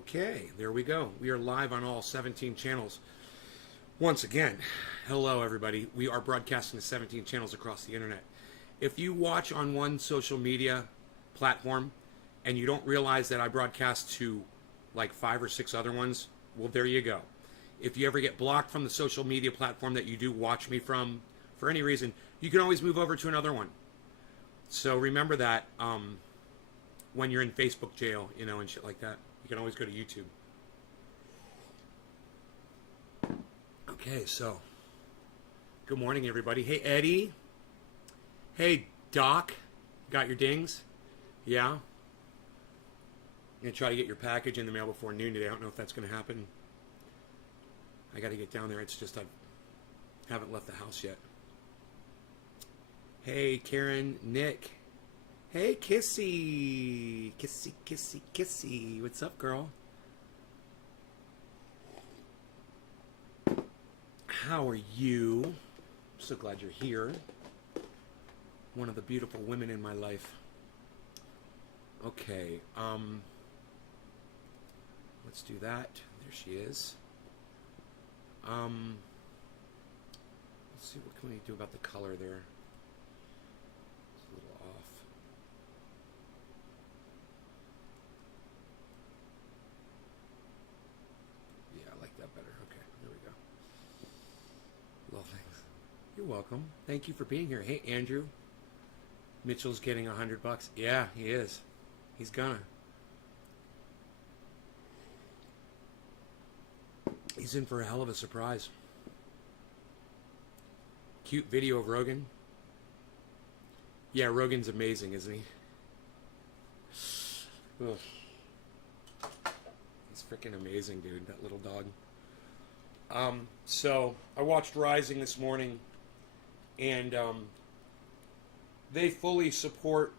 Okay, there we go. We are live on all 17 channels. Once again, hello everybody. We are broadcasting to 17 channels across the internet. If you watch on one social media platform and you don't realize that I broadcast to like 5 or 6 other ones, well, there you go. If you ever get blocked from the social media platform that you do watch me from for any reason, you can always move over to another one. So remember that when you're in Facebook jail, you know, and shit like that. You can always go to YouTube. Okay, so good morning, everybody. Hey, Eddie. Hey, Doc. Got your dings? Yeah? I'm going to try to get your package in the mail before noon today. I don't know if that's going to happen. I got to get down there. It's just I haven't left the house yet. Hey, Karen, Nick. Hey, Kissy. Kissy, Kissy, Kissy. What's up, girl? How are you? I'm so glad you're here. One of the beautiful women in my life. Okay, let's do that. There she is. Let's see, what can we do about the color there? It's a little off. Yeah, I like that better. Okay, there we go. Well, thanks. You're welcome. Thank you for being here. Hey, Andrew. Mitchell's getting $100. Yeah, he is. He's gonna. He's in for a hell of a surprise. Cute video of Rogan. Yeah, Rogan's amazing, isn't he? Ugh. He's freaking amazing, dude, that little dog. So, I watched Rising this morning, and they fully support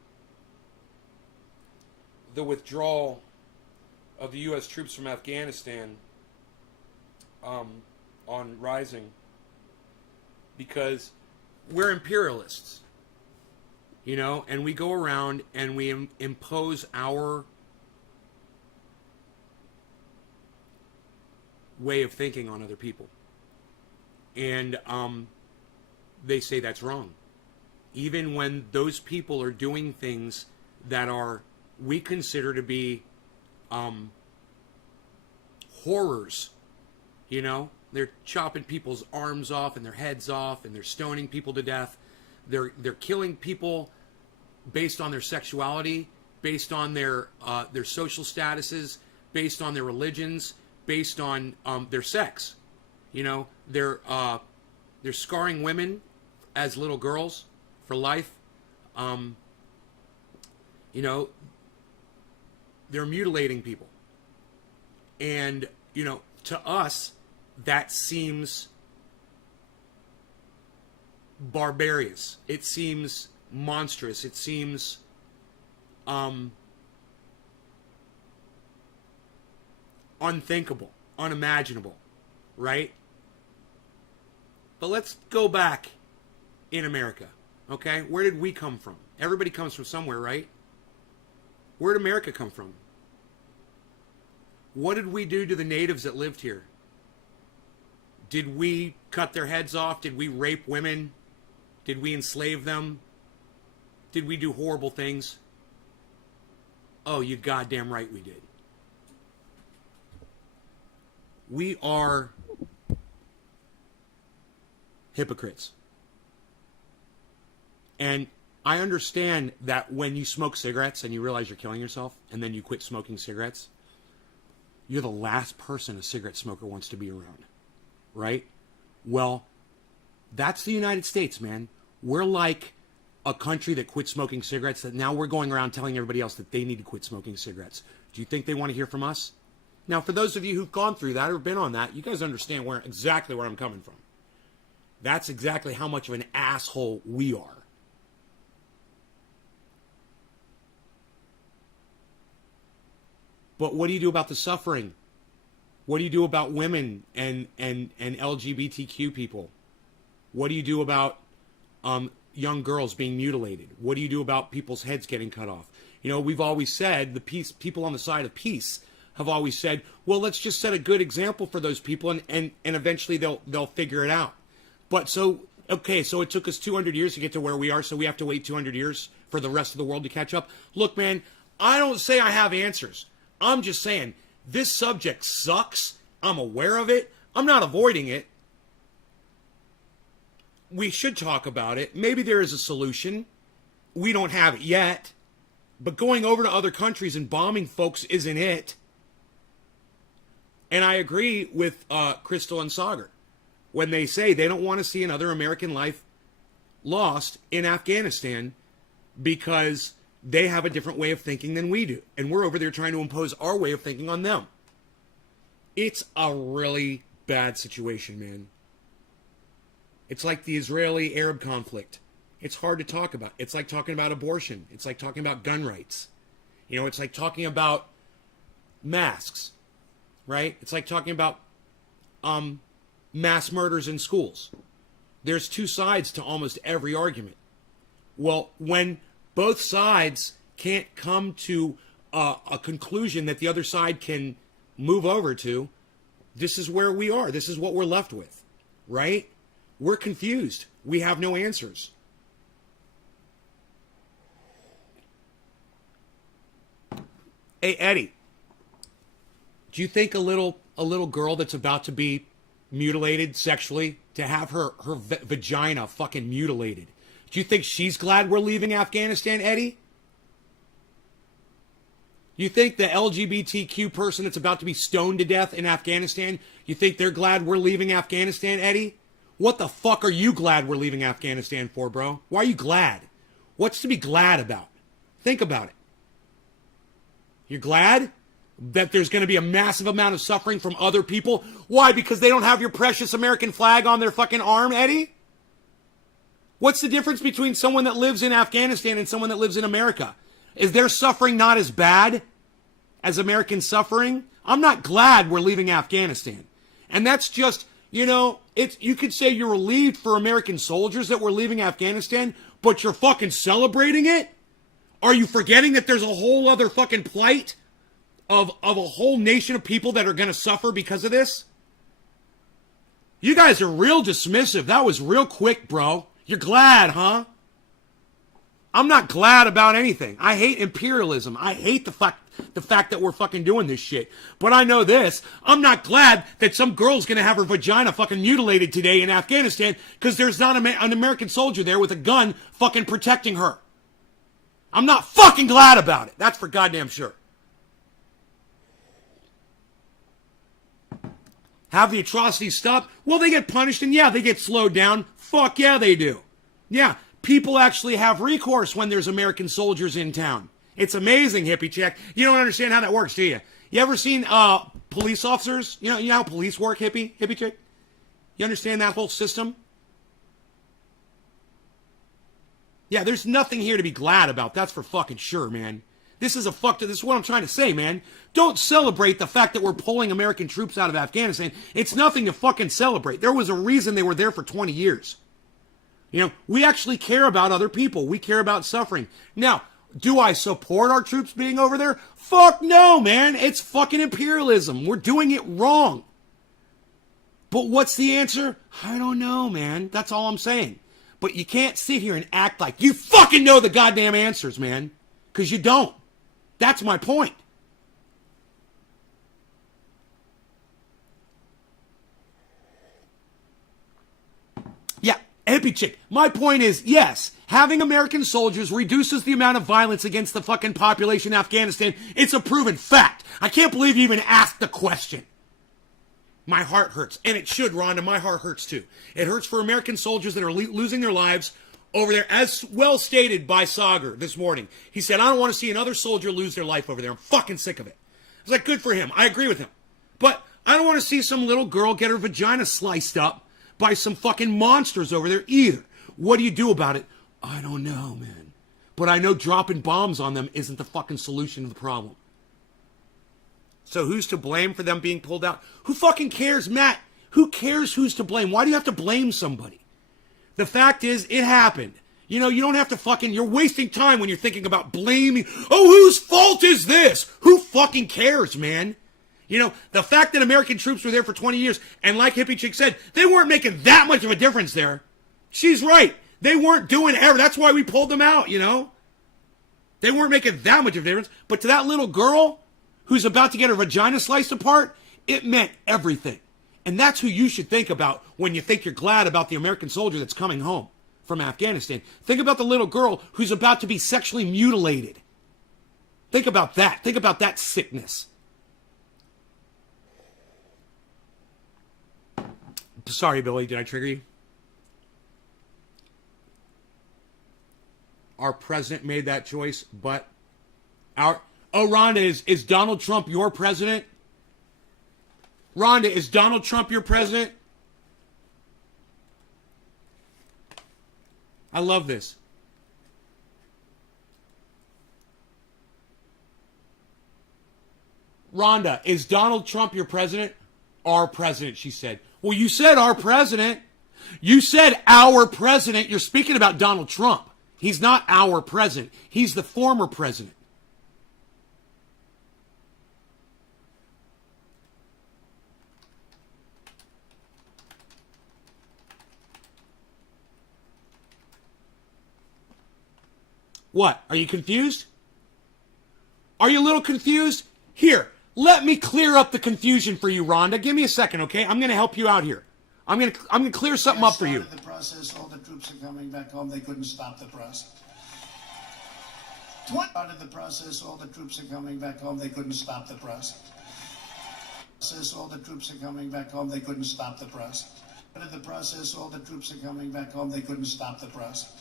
the withdrawal of the U.S. troops from Afghanistan on Rising, because we're imperialists, you know, and we go around and we impose our way of thinking on other people, and they say that's wrong, even when those people are doing things that are we consider to be horrors. You know, they're chopping people's arms off and their heads off, and they're stoning people to death. They're killing people based on their sexuality, based on their social statuses, based on their religions, based on their sex. You know, they're scarring women as little girls for life. You know, they're mutilating people, and you know, to us, that seems barbarous. It seems monstrous. It seems unthinkable, unimaginable, right? But let's go back in America, okay? Where did we come from? Everybody comes from somewhere, right? Where did America come from? What did we do to the natives that lived here? Did we cut their heads off? Did we rape women? Did we enslave them? Did we do horrible things? Oh, you goddamn right we did. We are hypocrites. And I understand that when you smoke cigarettes and you realize you're killing yourself, and then you quit smoking cigarettes, you're the last person a cigarette smoker wants to be around. Right? Well, that's the United States, man. We're like a country that quit smoking cigarettes, that now we're going around telling everybody else that they need to quit smoking cigarettes. Do you think they want to hear from us? Now, for those of you who've gone through that or been on that, you guys understand exactly where I'm coming from. That's exactly how much of an asshole we are. But what do you do about the suffering? What do you do about women and LGBTQ people? What do you do about young girls being mutilated? What do you do about people's heads getting cut off? You know, we've always said the people on the side of peace have always said, well, let's just set a good example for those people, and eventually they'll figure it out. But so it took us 200 years to get to where we are, so we have to wait 200 years for the rest of the world to catch up. Look, man, I don't say I have answers. I'm just saying this subject sucks. I'm aware of it. I'm not avoiding it. We should talk about it. Maybe there is a solution. We don't have it yet. But going over to other countries and bombing folks isn't it. And I agree with Crystal and Sagar when they say they don't want to see another American life lost in Afghanistan because they have a different way of thinking than we do. And we're over there trying to impose our way of thinking on them. It's a really bad situation, man. It's like the Israeli-Arab conflict. It's hard to talk about. It's like talking about abortion. It's like talking about gun rights. You know, it's like talking about masks, right? It's like talking about mass murders in schools. There's two sides to almost every argument. Well, when both sides can't come to a conclusion that the other side can move over to, this is where we are. This is what we're left with, right? We're confused. We have no answers. Hey, Eddie, do you think a little girl that's about to be mutilated sexually, to have her vagina fucking mutilated, do you think she's glad we're leaving Afghanistan, Eddie? You think the LGBTQ person that's about to be stoned to death in Afghanistan, you think they're glad we're leaving Afghanistan, Eddie? What the fuck are you glad we're leaving Afghanistan for, bro? Why are you glad? What's to be glad about? Think about it. You're glad that there's going to be a massive amount of suffering from other people? Why? Because they don't have your precious American flag on their fucking arm, Eddie? What's the difference between someone that lives in Afghanistan and someone that lives in America? Is their suffering not as bad as American suffering? I'm not glad we're leaving Afghanistan. And that's just, you know, you could say you're relieved for American soldiers that we're leaving Afghanistan, but you're fucking celebrating it? Are you forgetting that there's a whole other fucking plight of a whole nation of people that are going to suffer because of this? You guys are real dismissive. That was real quick, bro. You're glad, huh? I'm not glad about anything. I hate imperialism. I hate the fact that we're fucking doing this shit. But I know this. I'm not glad that some girl's going to have her vagina fucking mutilated today in Afghanistan because there's not an American soldier there with a gun fucking protecting her. I'm not fucking glad about it. That's for goddamn sure. Have the atrocities stopped? Well, they get punished and yeah, they get slowed down. Fuck yeah, they do. Yeah, people actually have recourse when there's American soldiers in town. It's amazing, hippie chick. You don't understand how that works, do you? You ever seen police officers? You know how police work, hippie chick? You understand that whole system? Yeah, there's nothing here to be glad about. That's for fucking sure, man. This is what I'm trying to say, man. Don't celebrate the fact that we're pulling American troops out of Afghanistan. It's nothing to fucking celebrate. There was a reason they were there for 20 years. You know, we actually care about other people. We care about suffering. Now, do I support our troops being over there? Fuck no, man. It's fucking imperialism. We're doing it wrong. But what's the answer? I don't know, man. That's all I'm saying. But you can't sit here and act like you fucking know the goddamn answers, man. Because you don't. That's my point. Yeah, hippie chick. My point is, yes, having American soldiers reduces the amount of violence against the fucking population in Afghanistan. It's a proven fact. I can't believe you even asked the question. My heart hurts. And it should, Rhonda. My heart hurts too. It hurts for American soldiers that are losing their lives over there, as well stated by Sagar this morning. He said, I don't want to see another soldier lose their life over there. I'm fucking sick of it. I was like, good for him. I agree with him. But I don't want to see some little girl get her vagina sliced up by some fucking monsters over there either. What do you do about it? I don't know, man. But I know dropping bombs on them isn't the fucking solution to the problem. So who's to blame for them being pulled out? Who fucking cares, Matt? Who cares who's to blame? Why do you have to blame somebody? The fact is, it happened. You know, you don't have to fucking, you're wasting time when you're thinking about blaming. Oh, whose fault is this? Who fucking cares, man? You know, the fact that American troops were there for 20 years, and like Hippie Chick said, they weren't making that much of a difference there. She's right. They weren't doing ever. That's why we pulled them out, you know. They weren't making that much of a difference. But to that little girl who's about to get her vagina sliced apart, it meant everything. And that's who you should think about when you think you're glad about the American soldier that's coming home from Afghanistan. Think about the little girl who's about to be sexually mutilated. Think about that. Think about that sickness. Sorry, Billy, did I trigger you? Our president made that choice, but Rhonda, is Donald Trump your president? Rhonda, is Donald Trump your president? I love this. Rhonda, is Donald Trump your president? Our president, she said. Well, you said our president. You said our president. You're speaking about Donald Trump. He's not our president. He's the former president. What? Are you confused? Are you a little confused? Here, let me clear up the confusion for you, Rhonda. Give me a second, okay? I'm going to help you out here. I'm going to clear something up for you. The process, all the troops are coming back home. They couldn't stop the process. Started the process, all the troops are coming back home. They couldn't stop the process. All the troops are coming back home. They couldn't stop the process. Started the process, all the troops are coming back home. They couldn't stop the process.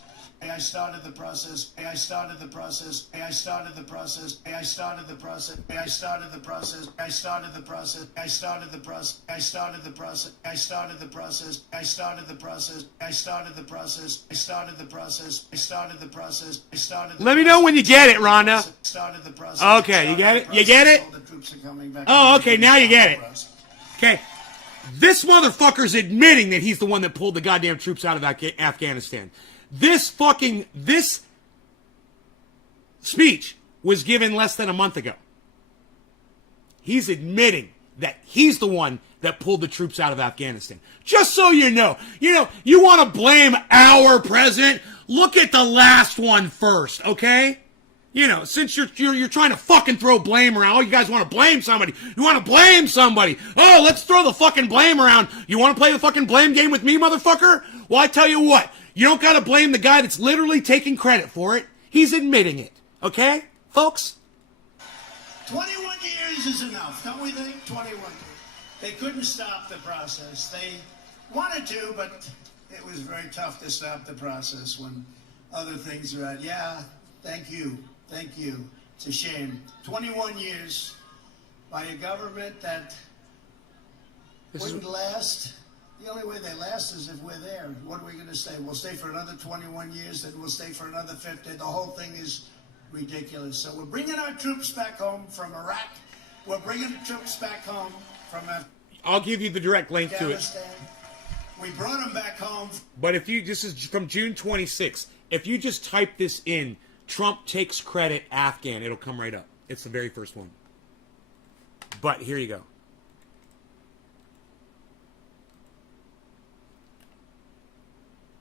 I started the process. I started the process. I started the process. I started the process. I started the process. I started the process. I started the process. I started the process. I started the process. I started the process. I started the process. I started the process. I started the process. I started. Let me know when you get it, Rhonda. Started the process. Okay, you get it? You get it? Oh, okay, now you get it. Okay. This motherfucker's admitting that he's the one that pulled the goddamn troops out of Afghanistan. This speech was given less than a month ago. He's admitting that he's the one that pulled the troops out of Afghanistan. Just so you know, you want to blame our president? Look at the last one first, okay? You know, since you're trying to fucking throw blame around, oh, you guys want to blame somebody. You want to blame somebody. Oh, let's throw the fucking blame around. You want to play the fucking blame game with me, motherfucker? Well, I tell you what. You don't got to blame the guy that's literally taking credit for it. He's admitting it. Okay, folks? 21 years is enough, don't we think? 21 years. They couldn't stop the process. They wanted to, but it was very tough to stop the process when other things are out. Yeah, thank you. Thank you. It's a shame. 21 years by a government that wouldn't last. The only way they last is if we're there. What are we going to say? We'll stay for another 21 years, then we'll stay for another 50. The whole thing is ridiculous. So we're bringing our troops back home from Iraq. We're bringing the troops back home from Afghanistan. I'll give you the direct link to it. We brought them back home. But if you, this is from June 26th. If you just type this in, Trump takes credit Afghan, it'll come right up. It's the very first one. But here you go.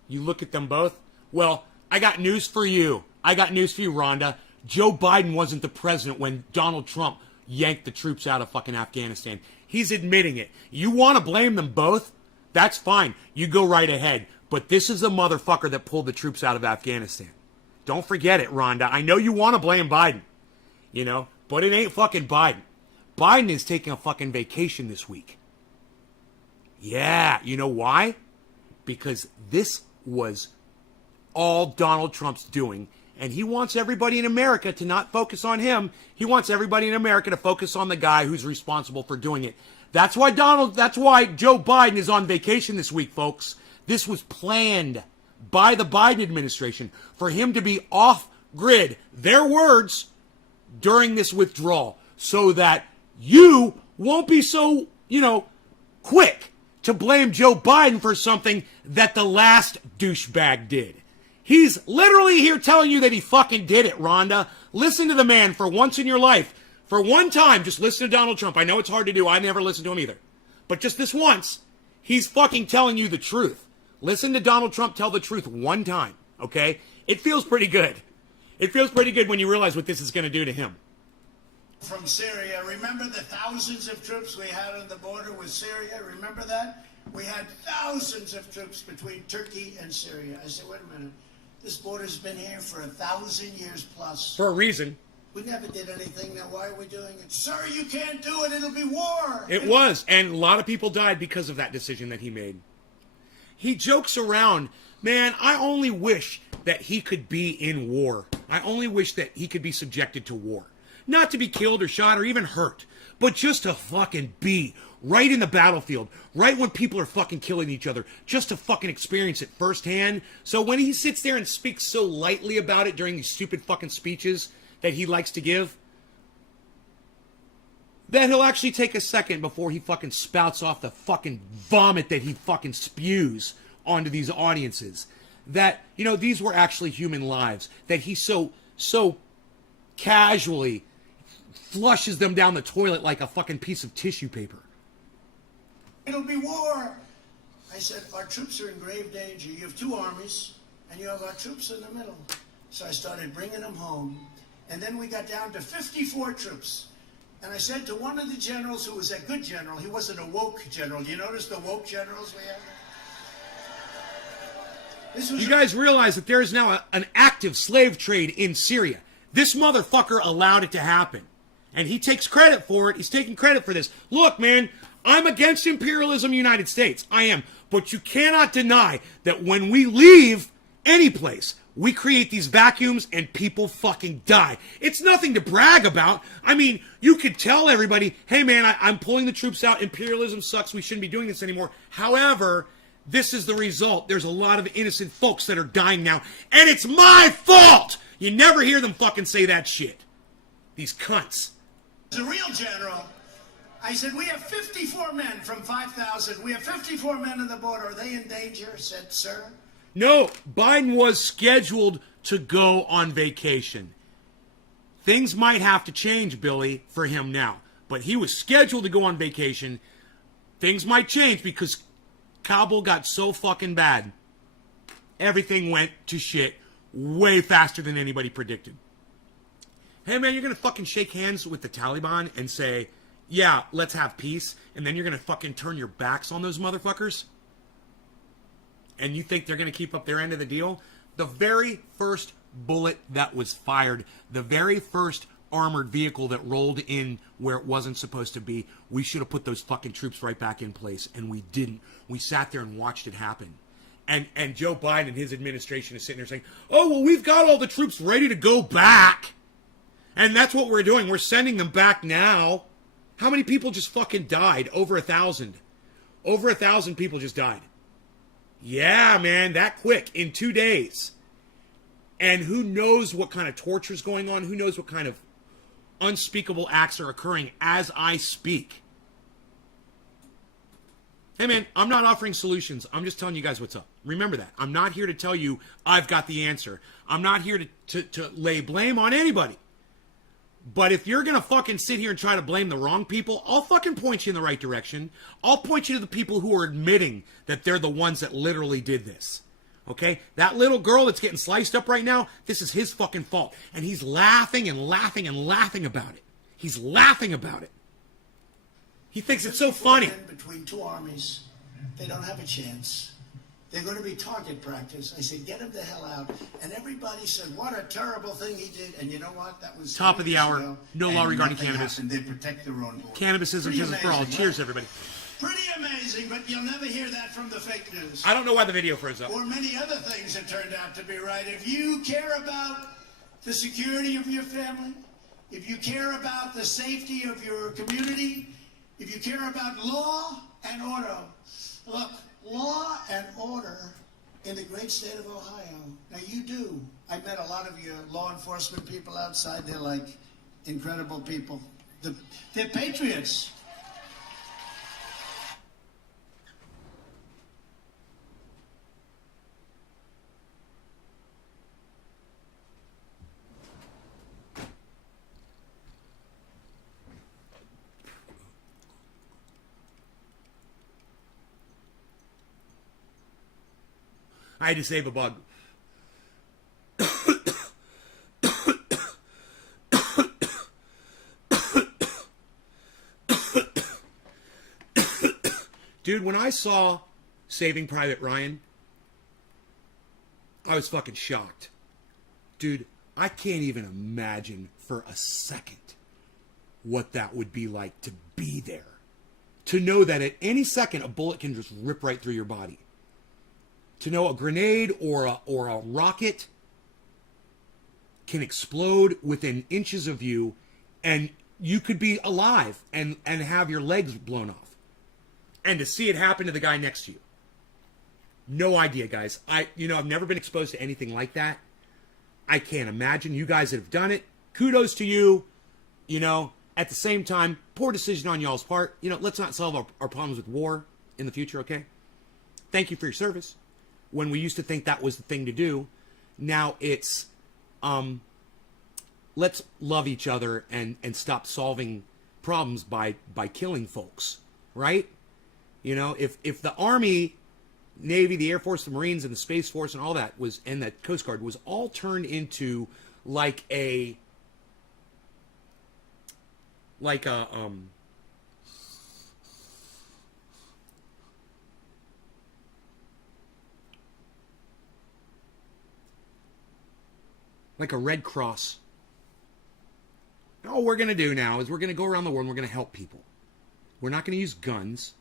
You look at them both. Well, I got news for you. I got news for you, Rhonda. Joe Biden wasn't the president when Donald Trump yanked the troops out of fucking Afghanistan. He's admitting it. You want to blame them both? That's fine. You go right ahead. But this is the motherfucker that pulled the troops out of Afghanistan. Don't forget it, Rhonda. I know you want to blame Biden, but it ain't fucking Biden. Biden is taking a fucking vacation this week. Yeah, you know why? Because this was all Donald Trump's doing, and he wants everybody in America to not focus on him. He wants everybody in America to focus on the guy who's responsible for doing it. That's why Joe Biden is on vacation this week, folks. This was planned by the Biden administration for him to be off grid, their words, during this withdrawal, so that you won't be so, quick to blame Joe Biden for something that the last douchebag did. He's literally here telling you that he fucking did it, Rhonda. Listen to the man for once in your life. For one time, just listen to Donald Trump. I know it's hard to do. I never listen to him either. But just this once, he's fucking telling you the truth. Listen to Donald Trump tell the truth one time, okay? It feels pretty good. It feels pretty good when you realize what this is going to do to him. From Syria, remember the thousands of troops we had on the border with Syria? Remember that? We had thousands of troops between Turkey and Syria. I said, wait a minute. This border's been here for 1,000 years plus. For a reason. We never did anything. Now why are we doing it? Sir, you can't do it. It'll be war. It was. And a lot of people died because of that decision that he made. He jokes around. Man, I only wish that he could be in war. I only wish that he could be subjected to war. Not to be killed or shot or even hurt, but just to fucking be right in the battlefield, right when people are fucking killing each other, just to fucking experience it firsthand. So when he sits there and speaks so lightly about it during these stupid fucking speeches that he likes to give, that he'll actually take a second before he fucking spouts off the fucking vomit that he fucking spews onto these audiences. That, you know, these were actually human lives. That he so casually flushes them down the toilet like a fucking piece of tissue paper. It'll be war. I said, our troops are in grave danger. You have two armies, and you have our troops in the middle. So I started bringing them home. And then we got down to 54 troops. And I said to one of the generals, who was a good general, he wasn't a woke general. Do you notice the woke generals we have? You guys realize that there is now an active slave trade in Syria. This motherfucker allowed it to happen. And he takes credit for it. He's taking credit for this. Look, man, I'm against imperialism, United States. I am. But you cannot deny that when we leave any place, we create these vacuums and people fucking die. It's nothing to brag about. I mean, you could tell everybody, hey man, I'm pulling the troops out. Imperialism sucks. We shouldn't be doing this anymore. However, this is the result. There's a lot of innocent folks that are dying now. And it's my fault! You never hear them fucking say that shit. These cunts. As a real general, I said, we have 54 men from 5,000. We have 54 men on the border. Are they in danger? I said, sir. No, Biden was scheduled to go on vacation. Things might have to change, Billy, for him now. But he was scheduled to go on vacation. Things might change because Kabul got so fucking bad. Everything went to shit way faster than anybody predicted. Hey man, you're gonna fucking shake hands with the Taliban and say, yeah, let's have peace, and then you're gonna fucking turn your backs on those motherfuckers? And you think they're gonna keep up their end of the deal? The very first bullet that was fired, the very first armored vehicle that rolled in where it wasn't supposed to be, we should have put those fucking troops right back in place, and we didn't. We sat there and watched it happen. And Joe Biden and his administration is sitting there saying, oh, well, we've got all the troops ready to go back. And that's what we're doing. We're sending them back now. How many people just fucking died? Over 1,000. Over 1,000 people just died. Yeah, man, that quick, in 2 days. And who knows what kind of torture is going on? Who knows what kind of unspeakable acts are occurring as I speak? Hey, man, I'm not offering solutions. I'm just telling you guys what's up. Remember that. I'm not here to tell you I've got the answer. I'm not here to lay blame on anybody. But if you're going to fucking sit here and try to blame the wrong people, I'll fucking point you in the right direction. I'll point you to the people who are admitting that they're the ones that literally did this. Okay? That little girl that's getting sliced up right now, this is his fucking fault. And he's laughing and laughing and laughing about it. He's laughing about it. He thinks it's so funny. Between two armies, they don't have a chance. They're going to be target practice. I said, get him the hell out. And everybody said, what a terrible thing he did. And you know what? That was top of the hour. Ago, no law regarding cannabis. Happened. They protect their own border. Cannabis isn't just for all. Cheers, everybody. Pretty amazing, but you'll never hear that from the fake news. I don't know why the video froze up. Or many other things that turned out to be right. If you care about the security of your family, if you care about the safety of your community, if you care about law and order, look, law and order in the great state of Ohio. Now you do. I met a lot of your law enforcement people outside. They're like incredible people. They're patriots. I had to save a bug. Dude, when I saw Saving Private Ryan, I was fucking shocked. Dude, I can't even imagine for a second what that would be like to be there. To know that at any second a bullet can just rip right through your body. To know a grenade or a rocket can explode within inches of you and you could be alive and have your legs blown off. And to see it happen to the guy next to you. No idea, guys. I've never been exposed to anything like that. I can't imagine. You guys that have done it, kudos to you. At the same time, poor decision on y'all's part. Let's not solve our problems with war in the future, okay? Thank you for your service. When we used to think that was the thing to do, now it's, let's love each other and stop solving problems by killing folks, right? If the Army, Navy, the Air Force, the Marines, and the Space Force and all that and the Coast Guard was all turned into like a Red Cross. All we're going to do now is we're going to go around the world and we're going to help people. We're not going to use guns.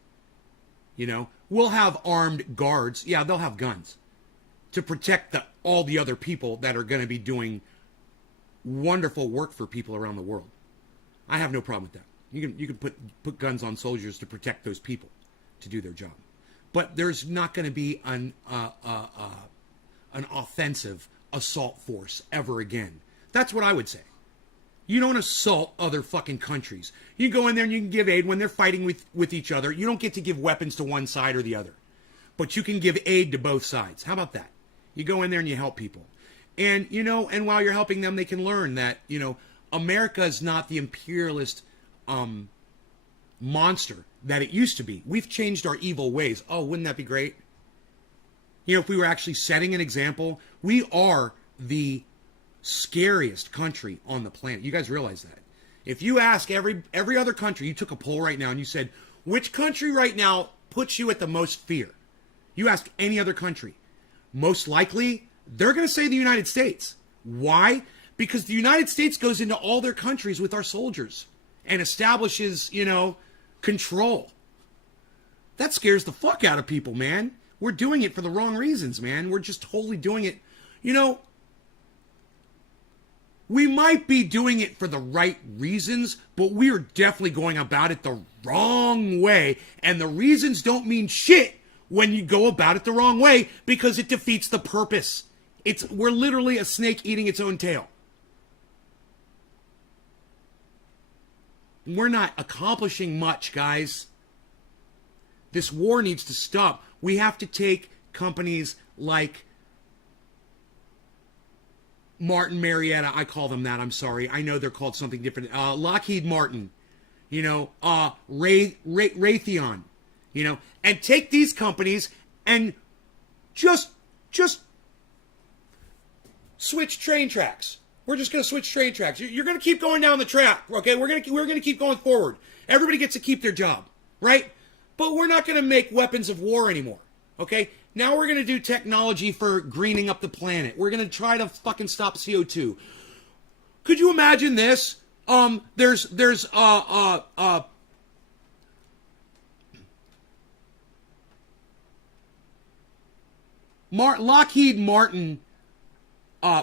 We'll have armed guards. Yeah, they'll have guns to protect all the other people that are going to be doing wonderful work for people around the world. I have no problem with that. You can put guns on soldiers to protect those people to do their job. But there's not going to be an offensive assault force ever again. That's what I would say. You don't assault other fucking countries. You go in there and you can give aid when they're fighting with each other. You don't get to give weapons to one side or the other. But you can give aid to both sides. How about that? You go in there and you help people. And, and while you're helping them, they can learn that, America is not the imperialist monster that it used to be. We've changed our evil ways. Oh, wouldn't that be great? If we were actually setting an example, we are the scariest country on the planet. You guys realize that? If you ask every other country, you took a poll right now and you said, which country right now puts you at the most fear? You ask any other country. Most likely, they're going to say the United States. Why? Because the United States goes into all their countries with our soldiers and establishes, control. That scares the fuck out of people, man. We're doing it for the wrong reasons, man. We're just totally doing it. We might be doing it for the right reasons, but we are definitely going about it the wrong way. And the reasons don't mean shit when you go about it the wrong way because it defeats the purpose. We're literally a snake eating its own tail. We're not accomplishing much, guys. This war needs to stop. We have to take companies like Martin Marietta, I call them that, I'm sorry. I know they're called something different. Lockheed Martin, Raytheon, and take these companies and just switch train tracks. We're just going to switch train tracks. You're going to keep going down the track, okay? We're going to keep going forward. Everybody gets to keep their job, right? But we're not going to make weapons of war anymore, okay? Now we're going to do technology for greening up the planet. We're going to try to fucking stop CO2. Could you imagine this? There's Lockheed Martin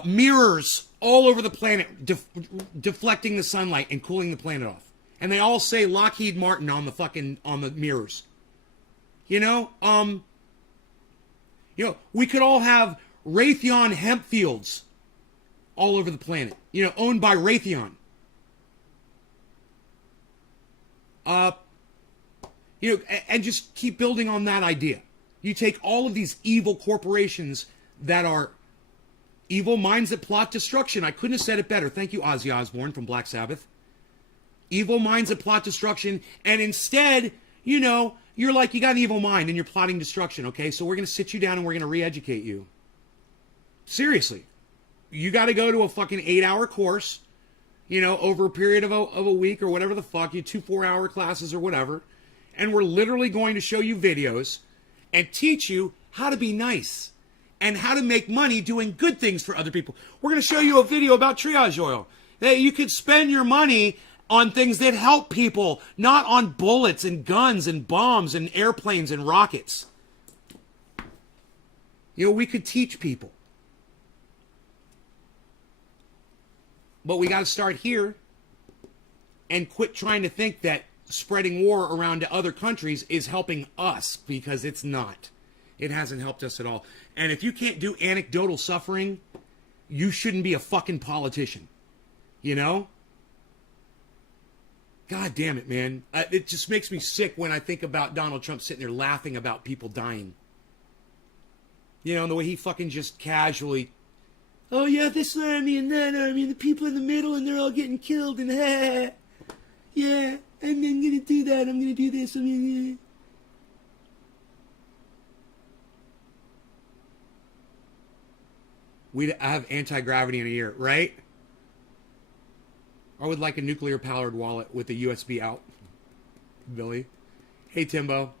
mirrors all over the planet, deflecting the sunlight and cooling the planet off. And they all say Lockheed Martin on the mirrors. We could all have Raytheon hemp fields all over the planet, owned by Raytheon. And just keep building on that idea. You take all of these evil corporations that are evil minds that plot destruction. I couldn't have said it better. Thank you, Ozzy Osbourne from Black Sabbath. Evil minds that plot destruction, and instead, You're like, you got an evil mind and you're plotting destruction, okay? So we're going to sit you down and we're going to re-educate you. Seriously. You got to go to a fucking 8-hour course, you know, over a period of a week or whatever the fuck, you 2 4-hour classes or whatever. And we're literally going to show you videos and teach you how to be nice and how to make money doing good things for other people. We're going to show you a video about triage oil. That you could spend your money on things that help people, not on bullets and guns and bombs and airplanes and rockets. You know, we could teach people. But we got to start here and quit trying to think that spreading war around to other countries is helping us, because it's not. It hasn't helped us at all. And if you can't do anecdotal suffering, you shouldn't be a fucking politician. You know? God damn it, man. It just makes me sick when I think about Donald Trump sitting there laughing about people dying. You know, and the way he fucking just casually, oh yeah, this army and that army and the people in the middle and they're all getting killed and yeah, I'm gonna do that, I'm gonna do this, We'd have anti-gravity in a year, right? Or with like a nuclear-powered wallet with a USB out. Billy. Hey, Timbo.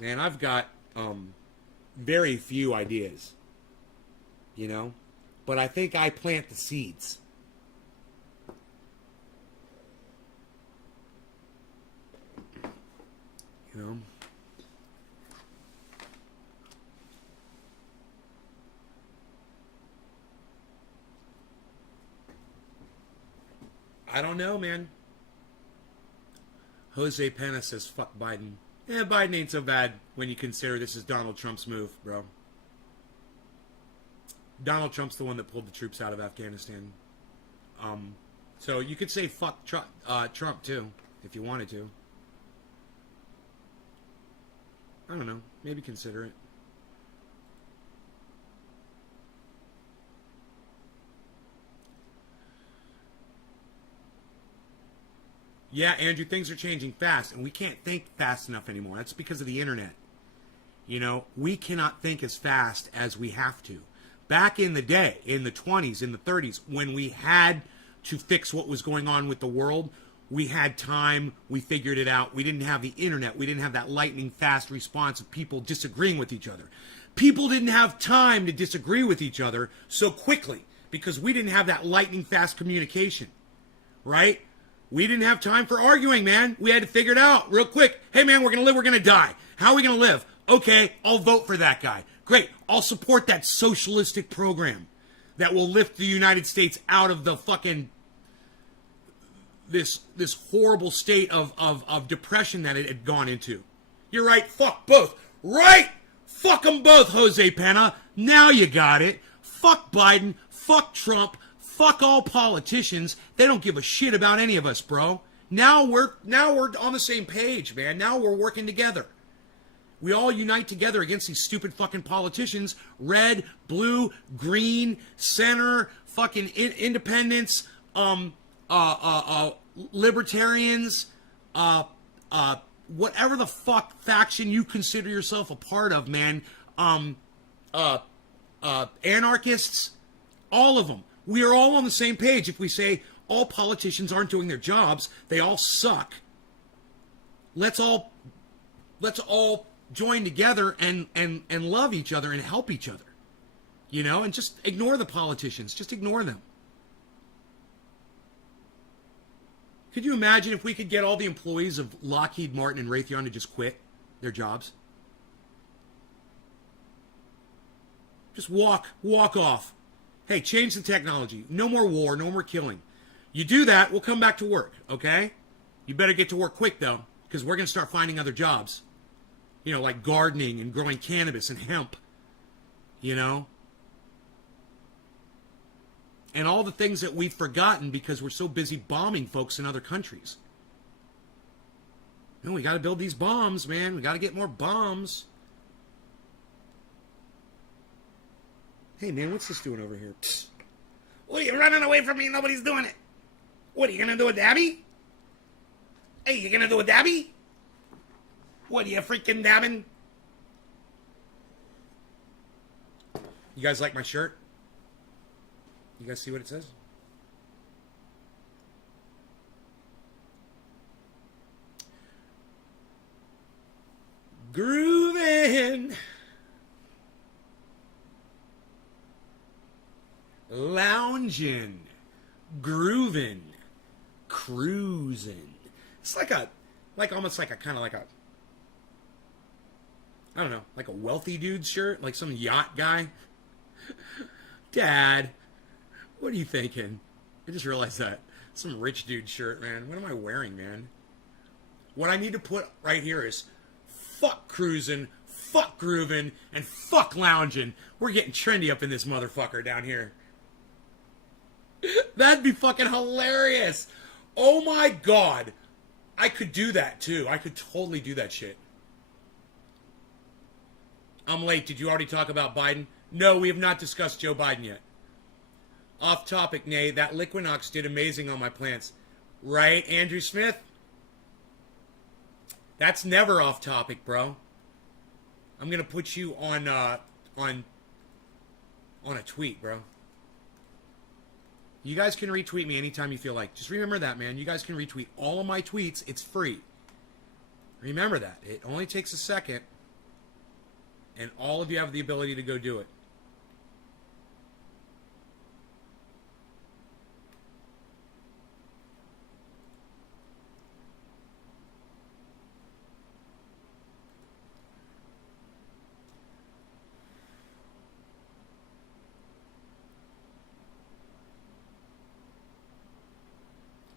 Man, I've got very few ideas. You know? But I think I plant the seeds. You know? I don't know, man. Jose Pena says, fuck Biden. Biden ain't so bad when you consider this is Donald Trump's move, bro. Donald Trump's the one that pulled the troops out of Afghanistan. So you could say fuck Trump, too, if you wanted to. I don't know. Maybe consider it. Yeah, Andrew, things are changing fast, and we can't think fast enough anymore. That's because of the internet. You know, we cannot think as fast as we have to. Back in the day, in the 20s, in the 30s, when we had to fix what was going on with the world, we had time, we figured it out. We didn't have the internet. We didn't have that lightning fast response of people disagreeing with each other. People didn't have time to disagree with each other so quickly because we didn't have that lightning fast communication, right? We didn't have time for arguing, man. We had to figure it out real quick. Hey, man, we're going to live, we're going to die. How are we going to live? Okay, I'll vote for that guy. Great, I'll support that socialistic program that will lift the United States out of the fucking, this horrible state of depression that it had gone into. You're right, fuck both. Right? Fuck them both, Jose Pena. Now you got it. Fuck Biden, fuck Trump, fuck all politicians. They don't give a shit about any of us, bro. Now we're on the same page, man. Now we're working together. We all unite together against these stupid fucking politicians. Red, blue, green, center, fucking independents, libertarians, whatever the fuck faction you consider yourself a part of, man. Anarchists, all of them. We are all on the same page if we say all politicians aren't doing their jobs. They all suck. Let's all join together and love each other and help each other. You know, and just ignore the politicians. Just ignore them. Could you imagine if we could get all the employees of Lockheed Martin and Raytheon to just quit their jobs? Just walk off. Hey, change the technology. No more war, no more killing. You do that, we'll come back to work, okay? You better get to work quick, though, because we're going to start finding other jobs. You know, like gardening and growing cannabis and hemp. You know? And all the things that we've forgotten because we're so busy bombing folks in other countries. No, we got to build these bombs, man. We got to get more bombs. Hey, man, what's this doing over here? Psst. What are you running away from me? Nobody's doing it. What are you gonna do with Dabby? Hey, you gonna do a Dabby? What are you freaking dabbing? You guys like my shirt? You guys see what it says? Groovin', lounging, groovin', cruising. It's like almost like a kind of like a, I don't know, like a wealthy dude's shirt, like some yacht guy. Dad, what are you thinking? I just realized that. Some rich dude shirt, man. What am I wearing, man? What I need to put right here is fuck cruising, fuck grooving, and fuck lounging. We're getting trendy up in this motherfucker down here. That'd be fucking hilarious. Oh my God. I could do that too. I could totally do that shit. I'm late. Did you already talk about Biden? No, we have not discussed Joe Biden yet. Off topic, Nay. That Liquinox did amazing on my plants. Right, Andrew Smith? That's never off topic, bro. I'm gonna put you on a tweet, bro. You guys can retweet me anytime you feel like. Just remember that, man. You guys can retweet all of my tweets. It's free. Remember that. It only takes a second, and all of you have the ability to go do it.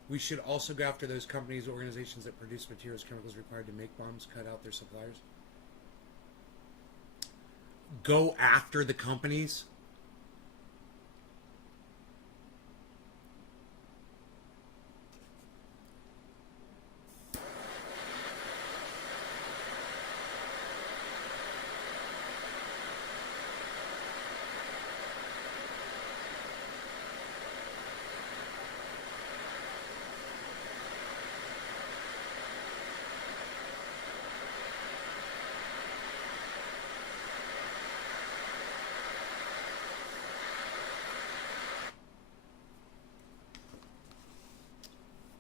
We should also go after those companies, organizations that produce materials, chemicals required to make bombs, cut out their suppliers. Go after the companies?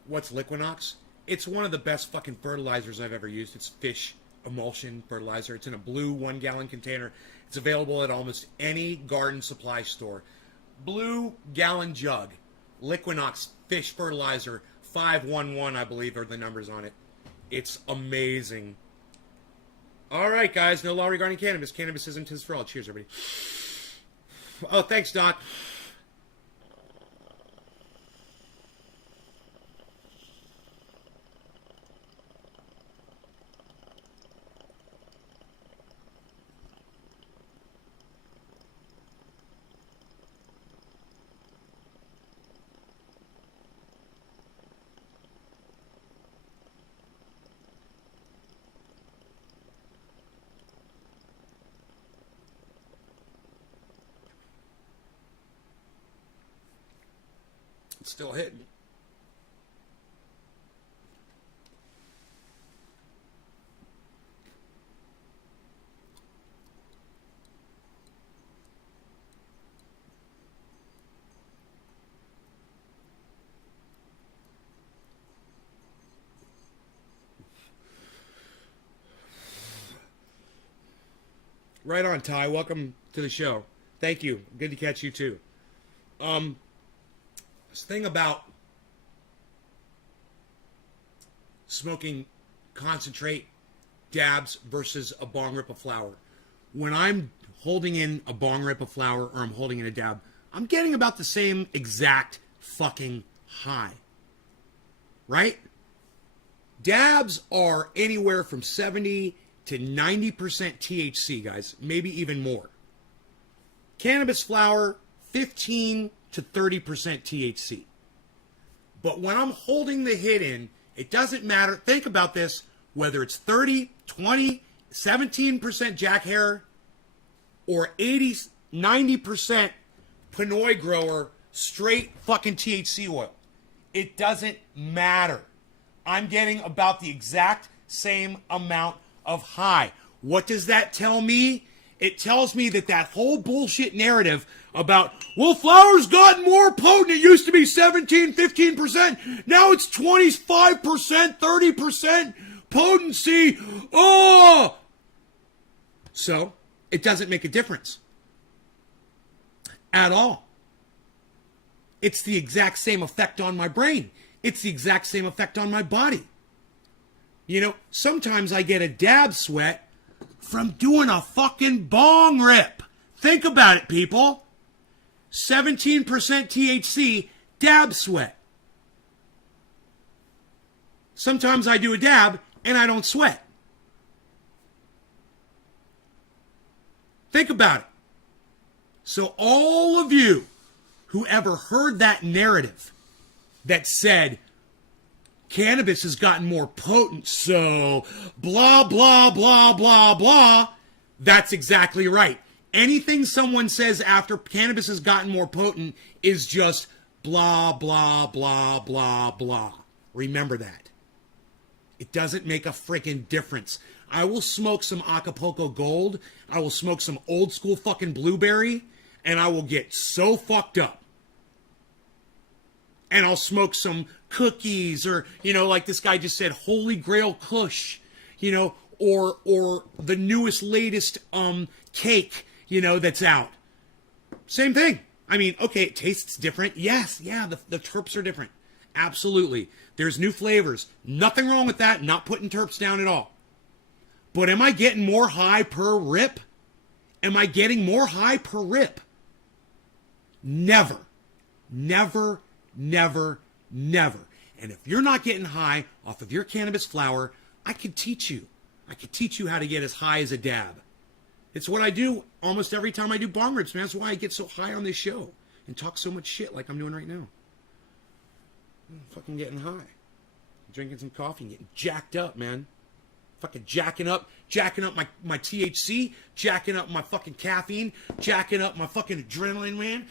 What's Liquinox? It's one of the best fucking fertilizers I've ever used. It's fish emulsion fertilizer. It's in a blue 1 gallon container. It's available at almost any garden supply store. Blue gallon jug. Liquinox fish fertilizer 511, I believe, are the numbers on it. It's amazing. All right, guys. No law regarding cannabis. Cannabis isn't his for all. Cheers, everybody. Oh, thanks, Doc. It's still hitting. Right on, Ty. Welcome to the show. Thank you. Good to catch you too. This thing about smoking concentrate dabs versus a bong rip of flower. When I'm holding in a bong rip of flower or I'm holding in a dab, I'm getting about the same exact fucking high. Right? Dabs are anywhere from 70 to 90% THC, guys. Maybe even more. Cannabis flower, 15 to 30% THC. But when I'm holding the hit in, it doesn't matter. Think about this. Whether it's 30, 20, 17% Jack Herer or 80, 90% Pinoy grower straight fucking THC oil. It doesn't matter. I'm getting about the exact same amount of high. What does that tell me? It tells me that that whole bullshit narrative about, well, flour's gotten more potent. It used to be 17, 15%. Now it's 25%, 30% potency. Oh! So, it doesn't make a difference. At all. It's the exact same effect on my brain. It's the exact same effect on my body. You know, sometimes I get a dab sweat from doing a fucking bong rip. Think about it, people. 17% THC dab sweat. Sometimes I do a dab and I don't sweat. Think about it. So all of you who ever heard that narrative that said cannabis has gotten more potent, so blah, blah, blah, blah, blah, that's exactly right. Anything someone says after cannabis has gotten more potent is just blah, blah, blah, blah, blah. Remember that. It doesn't make a freaking difference. I will smoke some Acapulco Gold. I will smoke some old school fucking blueberry, and I will get so fucked up. And I'll smoke some cookies, or, you know, like this guy just said, Holy Grail Kush, you know, or the newest, latest cake, you know, that's out. Same thing. I mean, okay, it tastes different. Yes, yeah, the terps are different. Absolutely. There's new flavors. Nothing wrong with that. Not putting terps down at all. But am I getting more high per rip? Am I getting more high per rip? Never. Never, never, never. And if you're not getting high off of your cannabis flower, I could teach you. I could teach you how to get as high as a dab. It's what I do almost every time I do bong rips, man. That's why I get so high on this show and talk so much shit like I'm doing right now. I'm fucking getting high. Drinking some coffee and getting jacked up, man. Fucking jacking up my THC, jacking up my fucking caffeine, jacking up my fucking adrenaline, man.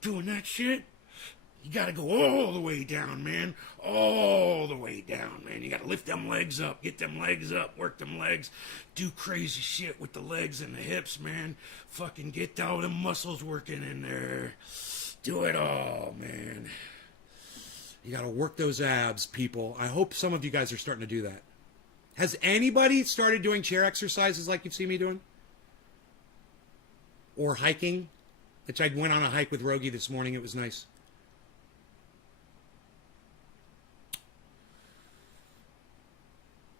Doing that shit. You gotta go all the way down, man. All the way down, man. You gotta lift them legs up, get them legs up, work them legs, do crazy shit with the legs and the hips, man. Fucking get all them muscles working in there. Do it all, man. You gotta work those abs, people. I hope some of you guys are starting to do that. Has anybody started doing chair exercises like you've seen me doing? Or hiking? Which I went on a hike with Rogie this morning. It was nice.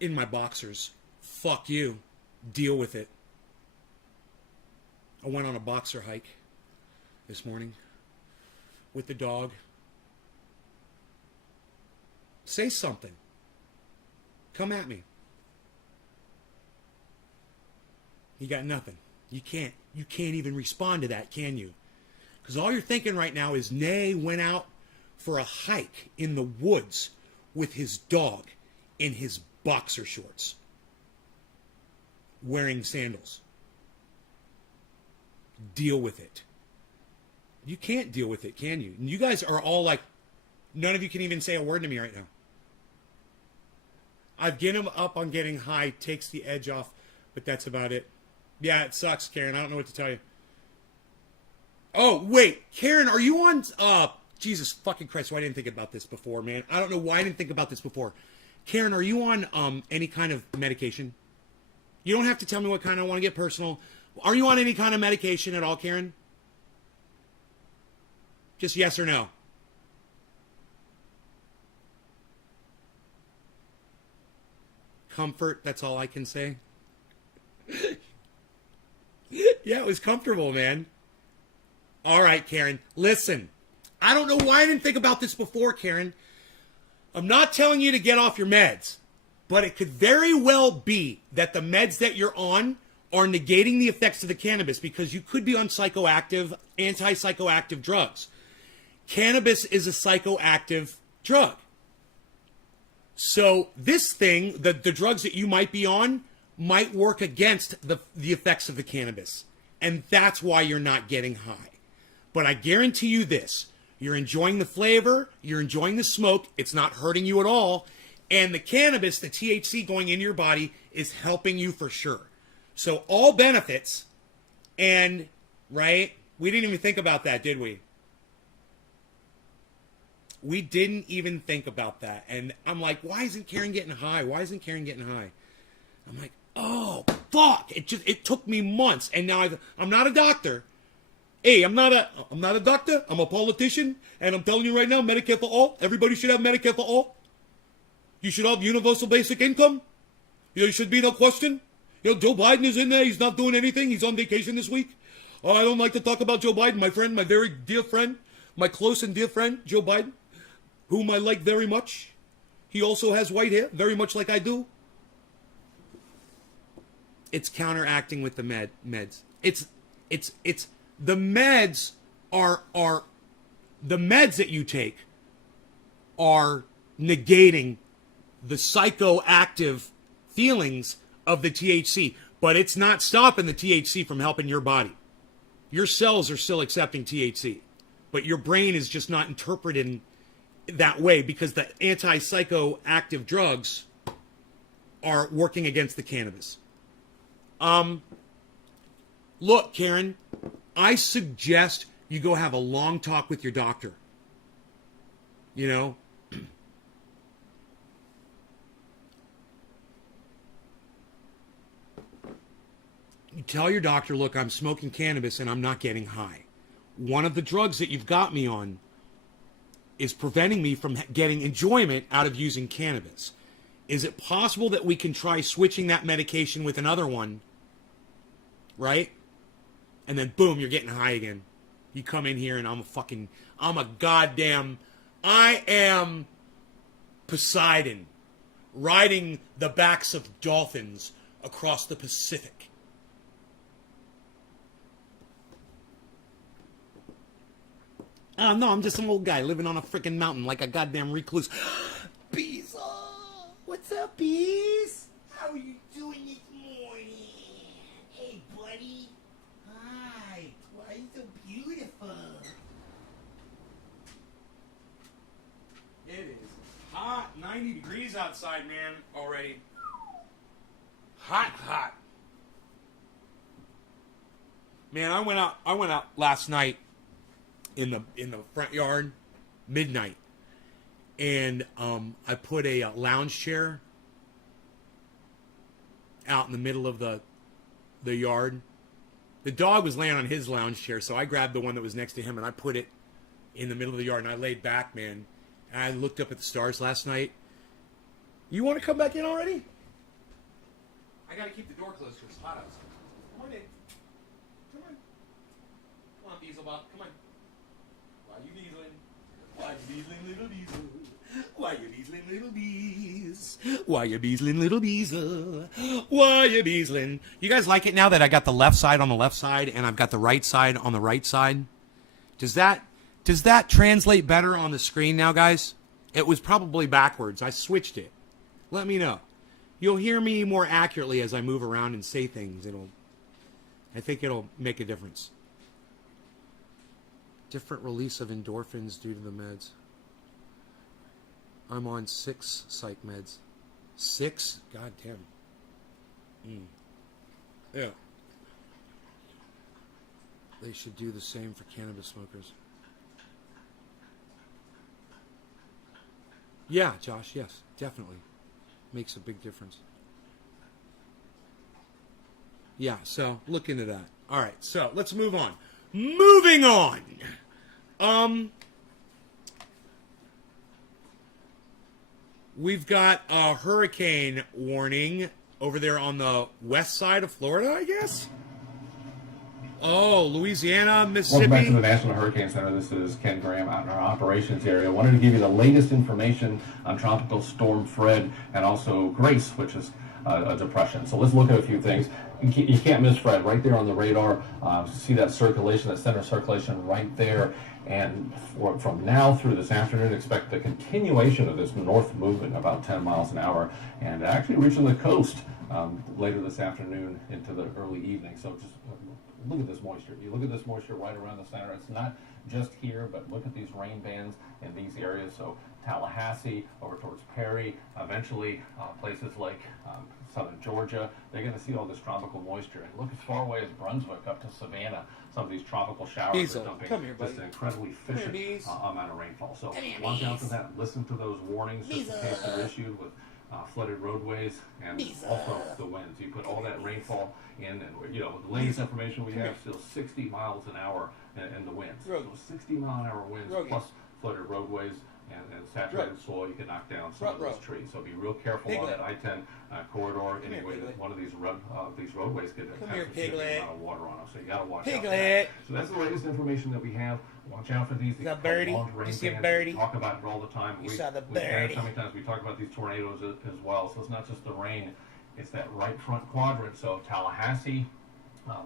In my boxers. Fuck you. Deal with it. I went on a boxer hike this morning with the dog. Say something. Come at me. You got nothing. You can't even respond to that, can you? Because all you're thinking right now is Nay went out for a hike in the woods with his dog in his boxer shorts, wearing sandals. Deal with it. You can't deal with it, can you? And you guys are all like, none of you can even say a word to me right now. I've given up on getting high, takes the edge off, but that's about it. Yeah, it sucks, Karen. I don't know what to tell you. Oh, wait. Karen, are you on... Jesus fucking Christ, why I didn't think about this before, man. I don't know why I didn't think about this before. Karen, are you on any kind of medication? You don't have to tell me what kind. I want to get personal. Are you on any kind of medication at all, Karen? Just yes or no. Comfort, that's all I can say. Yeah, it was comfortable, man. All right, Karen. Listen, I don't know why I didn't think about this before, Karen. I'm not telling you to get off your meds, but it could very well be that the meds that you're on are negating the effects of the cannabis because you could be on psychoactive, anti-psychoactive drugs. Cannabis is a psychoactive drug. So this thing, the drugs that you might be on, might work against the effects of the cannabis. And that's why you're not getting high. But I guarantee you this. You're enjoying the flavor. You're enjoying the smoke. It's not hurting you at all. And the cannabis, the THC going into your body, is helping you for sure. So all benefits. And, right, we didn't even think about that, did we? We didn't even think about that. And I'm like, why isn't Karen getting high? Why isn't Karen getting high? I'm like, oh, fuck. It took me months. And now I'm not a doctor. Hey, I'm not a doctor. I'm a politician. And I'm telling you right now, Medicare for all. Everybody should have Medicare for all. You should have universal basic income. You should be no question. Joe Biden is in there. He's not doing anything. He's on vacation this week. I don't like to talk about Joe Biden, my friend, my very dear friend, my close and dear friend, Joe Biden, whom I like very much. He also has white hair, very much like I do. It's counteracting with the meds. It's the meds are the meds that you take are negating the psychoactive feelings of the THC, but it's not stopping the THC from helping your body. Your cells are still accepting THC, but your brain is just not interpreting that way because the anti-psychoactive drugs are working against the cannabis. Look, Karen, I suggest you go have a long talk with your doctor. You know? You tell your doctor, look, I'm smoking cannabis and I'm not getting high. One of the drugs that you've got me on is preventing me from getting enjoyment out of using cannabis. Is it possible that we can try switching that medication with another one? Right? And then boom, you're getting high again. You come in here and I am Poseidon riding the backs of dolphins across the Pacific. No, I'm just some old guy living on a freaking mountain like a goddamn recluse. Bees, what's up, Bees? How are you doing this morning? Hey, buddy. Hi. Why are you so beautiful? It is hot, 90 degrees outside, man, already. Hot. Man, I went out last night in the front yard, midnight, and I put a lounge chair out in the middle of the yard. The dog was laying on his lounge chair, so I grabbed the one that was next to him and I put it in the middle of the yard, and I laid back, man, and I looked up at the stars last night. You want to come back in already? I gotta keep the door closed because it's hot outside. Come on in. Come on, Beelzebub, come on. Why you beesling, little bees? Why you beesling, little bees? Why you beesling, little bees? Why you beesling? You guys like it now that I got the left side on the left side and I've got the right side on the right side? Does that translate better on the screen now, guys? It was probably backwards. I switched it. Let me know. You'll hear me more accurately as I move around and say things. I think it'll make a difference. Different release of endorphins due to the meds. I'm on 6 psych meds. 6? God damn. Yeah. They should do the same for cannabis smokers. Yeah, Josh, yes, definitely. Makes a big difference. Yeah, so look into that. All right, so let's move on. Moving on. We've got a hurricane warning over there on the west side of Florida, I guess. Oh, Louisiana, Mississippi. Welcome back to the National Hurricane Center. This is Ken Graham out in our operations area. I wanted to give you the latest information on Tropical Storm Fred and also Grace, which is a depression. So let's look at a few things. You can't miss Fred right there on the radar. See that circulation, that center circulation right there. And from now through this afternoon, expect the continuation of this north movement about 10 miles an hour and actually reaching the coast later this afternoon into the early evening. So just look at this moisture. You look at this moisture right around the center. It's just here, but look at these rain bands in these areas. So Tallahassee, over towards Perry, eventually places like southern Georgia, they're going to see all this tropical moisture. And look as far away as Brunswick up to Savannah, some of these tropical showers Diesel, are dumping come here, buddy. just an incredibly efficient amount of rainfall. So watch out for that. Listen to those warnings just in case they're issued with flooded roadways and also the winds. You put all that rainfall in, and you know the latest information we have still 60 miles an hour in the winds. So 60 mile an hour winds plus flooded roadways and saturated soil. You can knock down some of those trees. So be real careful on that I-10 corridor. Anyway, that one of these roadways could have a significant amount of water on them. So you got to watch out for that. So that's the latest information that we have. Watch out for these. Is that birdie? You see a birdie? We talk about it all the time. You saw the We've had birdie. so many times we talk about these tornadoes as well. So it's not just the rain. It's that right front quadrant. So Tallahassee,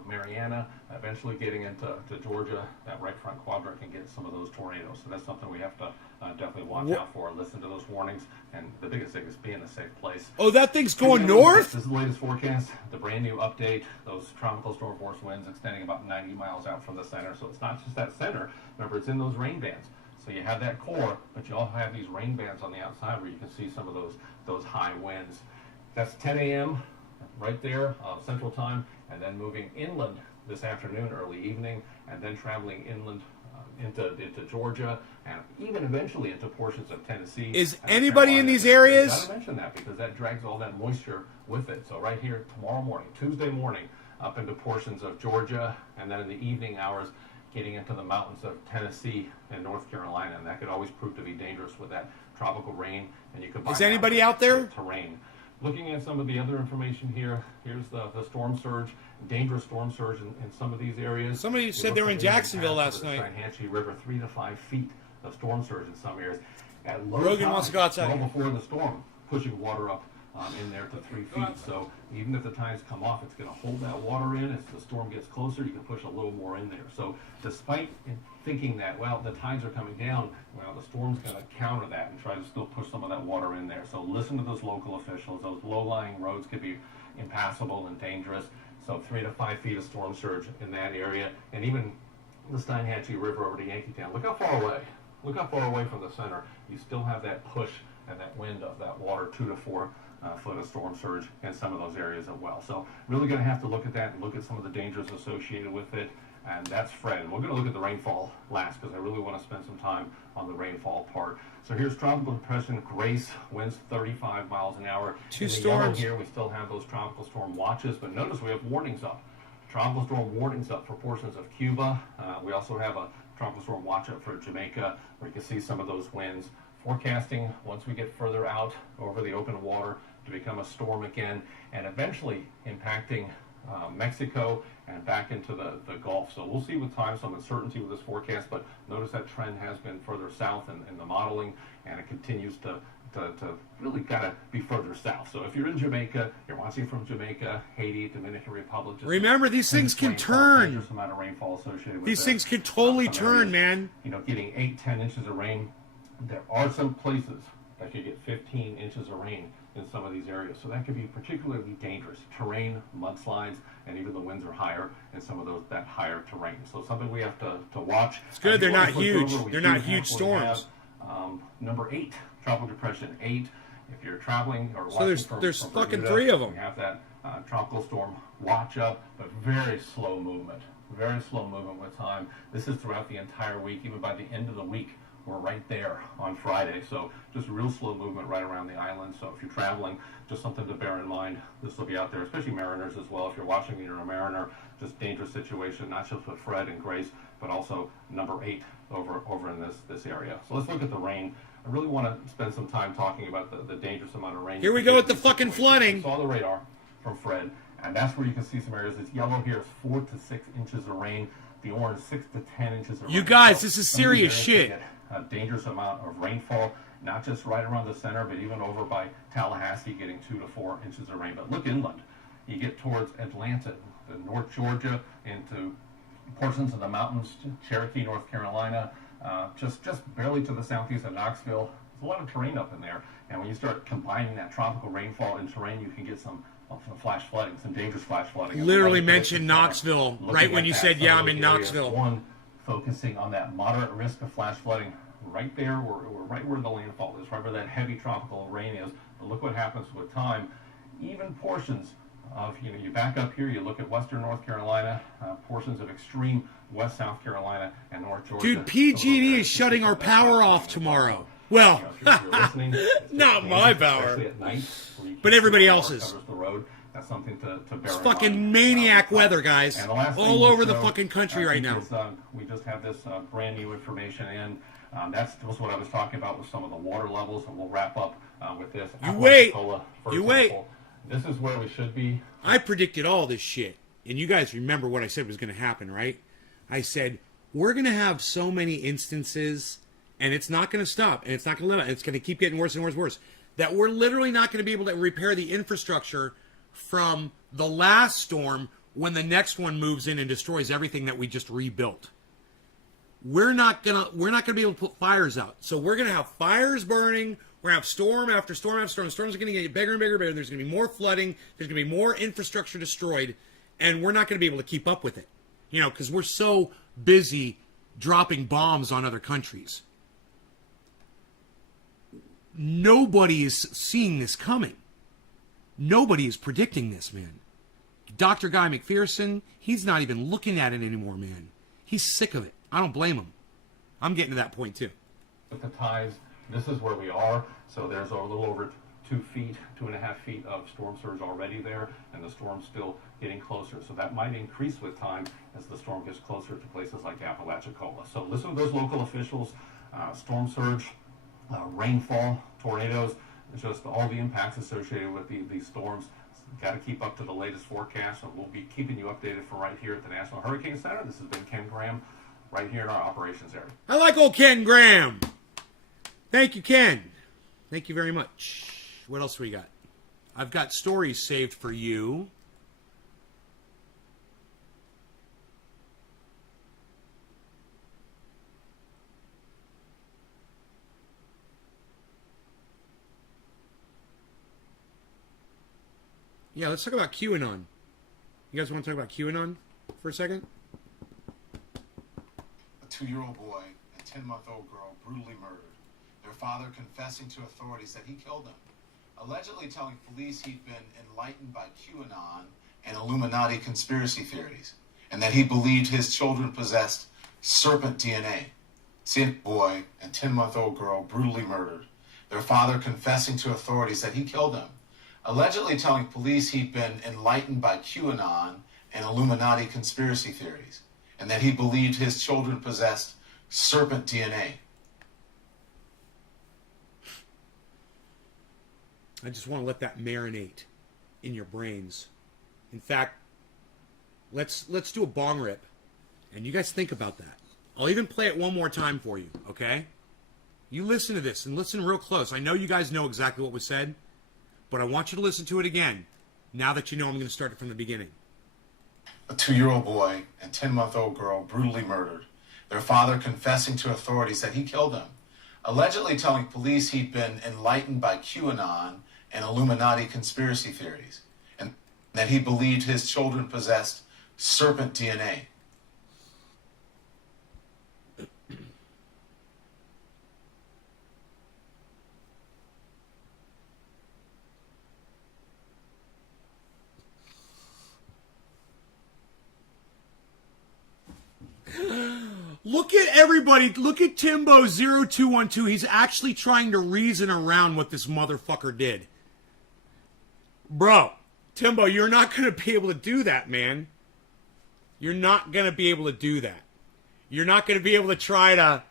Mariana, eventually getting into Georgia, that right front quadrant can get some of those tornadoes. So that's something we have to definitely watch out for. Listen to those warnings. And the biggest thing is be in a safe place. Oh, that thing's going north? This is the latest forecast, the brand new update. Those tropical storm force winds extending about 90 miles out from the center. So it's not just that center. Remember, it's in those rain bands. So you have that core, but you also have these rain bands on the outside where you can see some of those high winds. That's 10 a.m. right there, Central Time, and then moving inland this afternoon, early evening, and then traveling inland into Georgia, and even eventually into portions of Tennessee. Is anybody in these areas? I gotta mention that because that drags all that moisture with it. So right here tomorrow morning, Tuesday morning, up into portions of Georgia, and then in the evening hours, getting into the mountains of Tennessee and North Carolina, and that could always prove to be dangerous with that tropical rain. And you combine Is anybody out there? Terrain. Looking at some of the other information here, here's the storm surge, dangerous storm surge in some of these areas. Somebody said they were in Jacksonville last night. Cheyenne River, 3 to 5 feet of storm surge in some areas. At low Rogan tide, wants to go outside. well before the storm, pushing water up in there to 3 feet. So even if the tides come off, it's going to hold that water in. As the storm gets closer, you can push a little more in there. So despite thinking that, well, the tides are coming down, well, the storm's going to counter that and try to still push some of that water in there. So listen to those local officials. Those low-lying roads could be impassable and dangerous. So 3 to 5 feet of storm surge in that area. And even the Steinhatchee River over to Yankeetown. Look how far away. Look how far away from the center. You still have that push and that wind of that water, 2 to 4 foot of storm surge in some of those areas as well. So really going to have to look at that and look at some of the dangers associated with it. And that's Fred. And we're going to look at the rainfall last because I really want to spend some time on the rainfall part. So here's tropical depression Grace, winds 35 miles an hour. Two in the storms. yellow here, we still have those tropical storm watches, but notice we have warnings up. Tropical storm warnings up for portions of Cuba. We also have a tropical storm watch up for Jamaica, where you can see some of those winds. Forecasting, once we get further out over the open water, to become a storm again, and eventually impacting Mexico and back into the Gulf. So we'll see with time some uncertainty with this forecast, but notice that trend has been further south in the modeling, and it continues to really gotta be further south. So if you're in Jamaica, you're watching from Jamaica, Haiti, Dominican Republic. Just remember, these things can turn. There's amount of rainfall associated with These this. things can totally Some turn, areas, man. You know, getting 8-10 inches of rain. There are some places that could get 15 inches of rain in some of these areas. So that could be particularly dangerous. Terrain, mudslides, and even the winds are higher in some of that higher terrain. So something we have to watch. It's good they're not huge. They're not huge storms. Number 8, tropical depression 8. If you're traveling or So watching there's from fucking Bermuda, 3 of them. we have that tropical storm watch up, but very slow movement. Very slow movement with time. This is throughout the entire week. Even by the end of the week, we're right there on Friday. So just real slow movement right around the island. So if you're traveling, just something to bear in mind. This will be out there, especially mariners as well. If you're watching and you're a mariner, just dangerous situation, not just with Fred and Grace, but also number 8 over in this area. So let's look at the rain. I really want to spend some time talking about the dangerous amount of rain. Here we go with the fucking flooding. We saw the radar from Fred, and that's where you can see some areas. This yellow here is 4 to 6 inches of rain. The orange, 6 to 10 inches of rain. You guys, So this is some of these serious areas shit. can get a dangerous amount of rainfall, not just right around the center, but even over by Tallahassee, getting 2 to 4 inches of rain. But look inland. You get towards Atlanta, the North Georgia, into portions of the mountains, Cherokee, North Carolina, just barely to the southeast of Knoxville. There's a lot of terrain up in there, and when you start combining that tropical rainfall and terrain, you can get some flash flooding, some dangerous flash flooding. Literally mentioned Knoxville right when you said, yeah, I'm in Knoxville. 1 focusing on that moderate risk of flash flooding right there, we're right where the landfall is, right where that heavy tropical rain is. But look what happens with time. Even portions of, you back up here, you look at western North Carolina, portions of extreme west South Carolina and North Georgia. Dude, PG&E is shutting our power off tomorrow. Well, not my power, but everybody else's. That's something to bear in mind. It's fucking maniac weather, guys, all over the fucking country right now. We just have this brand new information in. That's what I was talking about with some of the water levels, and we'll wrap up with this. You wait. This is where we should be. I predicted all this shit, and you guys remember what I said was going to happen, right? I said, we're going to have so many instances, and it's not going to stop, and it's not going to let it. It's going to keep getting worse and worse and worse, that we're literally not going to be able to repair the infrastructure from the last storm when the next one moves in and destroys everything that we just rebuilt. We're not gonna be able to put fires out. So we're gonna have fires burning. We're gonna have storm after storm after storm. Storms are gonna get bigger and bigger and bigger. There's gonna be more flooding. There's gonna be more infrastructure destroyed, and we're not gonna be able to keep up with it. Because we're so busy dropping bombs on other countries. Nobody is seeing this coming. Nobody is predicting this, man. Dr. Guy McPherson, he's not even looking at it anymore, man. He's sick of it. I don't blame him. I'm getting to that point, too. With the tides, this is where we are. So there's a little over 2.5 feet of storm surge already there, and the storm's still getting closer. So that might increase with time as the storm gets closer to places like Apalachicola. So listen to those local officials. Storm surge, rainfall, tornadoes, just all the impacts associated with these storms. Got to keep up to the latest forecast, and we'll be keeping you updated from right here at the National Hurricane Center. This has been Ken Graham, right here in our operations area. I like old Ken Graham. Thank you, Ken. Thank you very much. What else we got? I've got stories saved for you. Yeah, let's talk about QAnon. You guys want to talk about QAnon for a second? A 2-year-old boy and 10-month-old girl brutally murdered. Their father confessing to authorities that he killed them, allegedly telling police he'd been enlightened by QAnon and Illuminati conspiracy theories, and that he believed his children possessed serpent DNA. See a boy and 10-month-old girl brutally murdered. Their father confessing to authorities that he killed them, allegedly telling police he'd been enlightened by QAnon and Illuminati conspiracy theories, and that he believed his children possessed serpent DNA. I just want to let that marinate in your brains. In fact, let's do a bong rip, and you guys think about that. I'll even play it one more time for you, okay? You listen to this, and listen real close. I know you guys know exactly what was said, but I want you to listen to it again, now that you know I'm going to start it from the beginning. A 2-year-old boy and 10-month-old girl brutally murdered. Their father confessing to authorities that he killed them, allegedly telling police he'd been enlightened by QAnon and Illuminati conspiracy theories, and that he believed his children possessed serpent DNA. Look at everybody. Look at Timbo0212. He's actually trying to reason around what this motherfucker did. Bro, Timbo, you're not going to be able to do that, man. You're not going to be able to do that. You're not going to be able to try to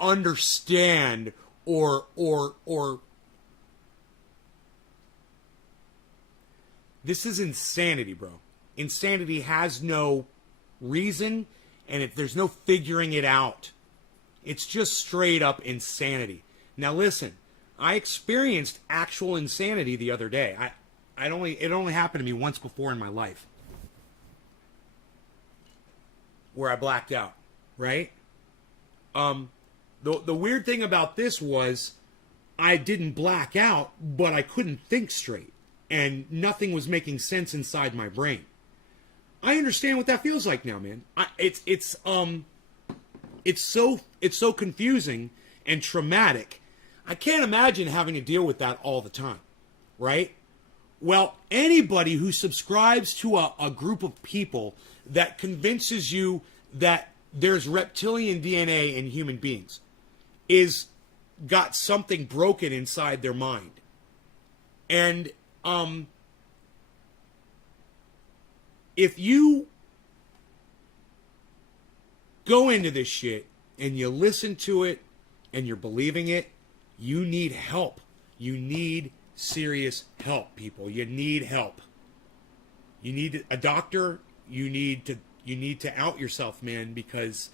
understand or this is insanity, bro. Insanity has no reason. And if there's no figuring it out, it's just straight up insanity. Now listen, I experienced actual insanity the other day. It only happened to me once before in my life, where I blacked out. Right? The weird thing about this was, I didn't black out, but I couldn't think straight, and nothing was making sense inside my brain. I understand what that feels like now, man. it's so confusing and traumatic. I can't imagine having to deal with that all the time, right? Well, anybody who subscribes to a group of people that convinces you that there's reptilian DNA in human beings is got something broken inside their mind. And if you go into this shit and you listen to it and you're believing it, you need help. You need serious help, people. You need help. You need a doctor. You need to out yourself, man, because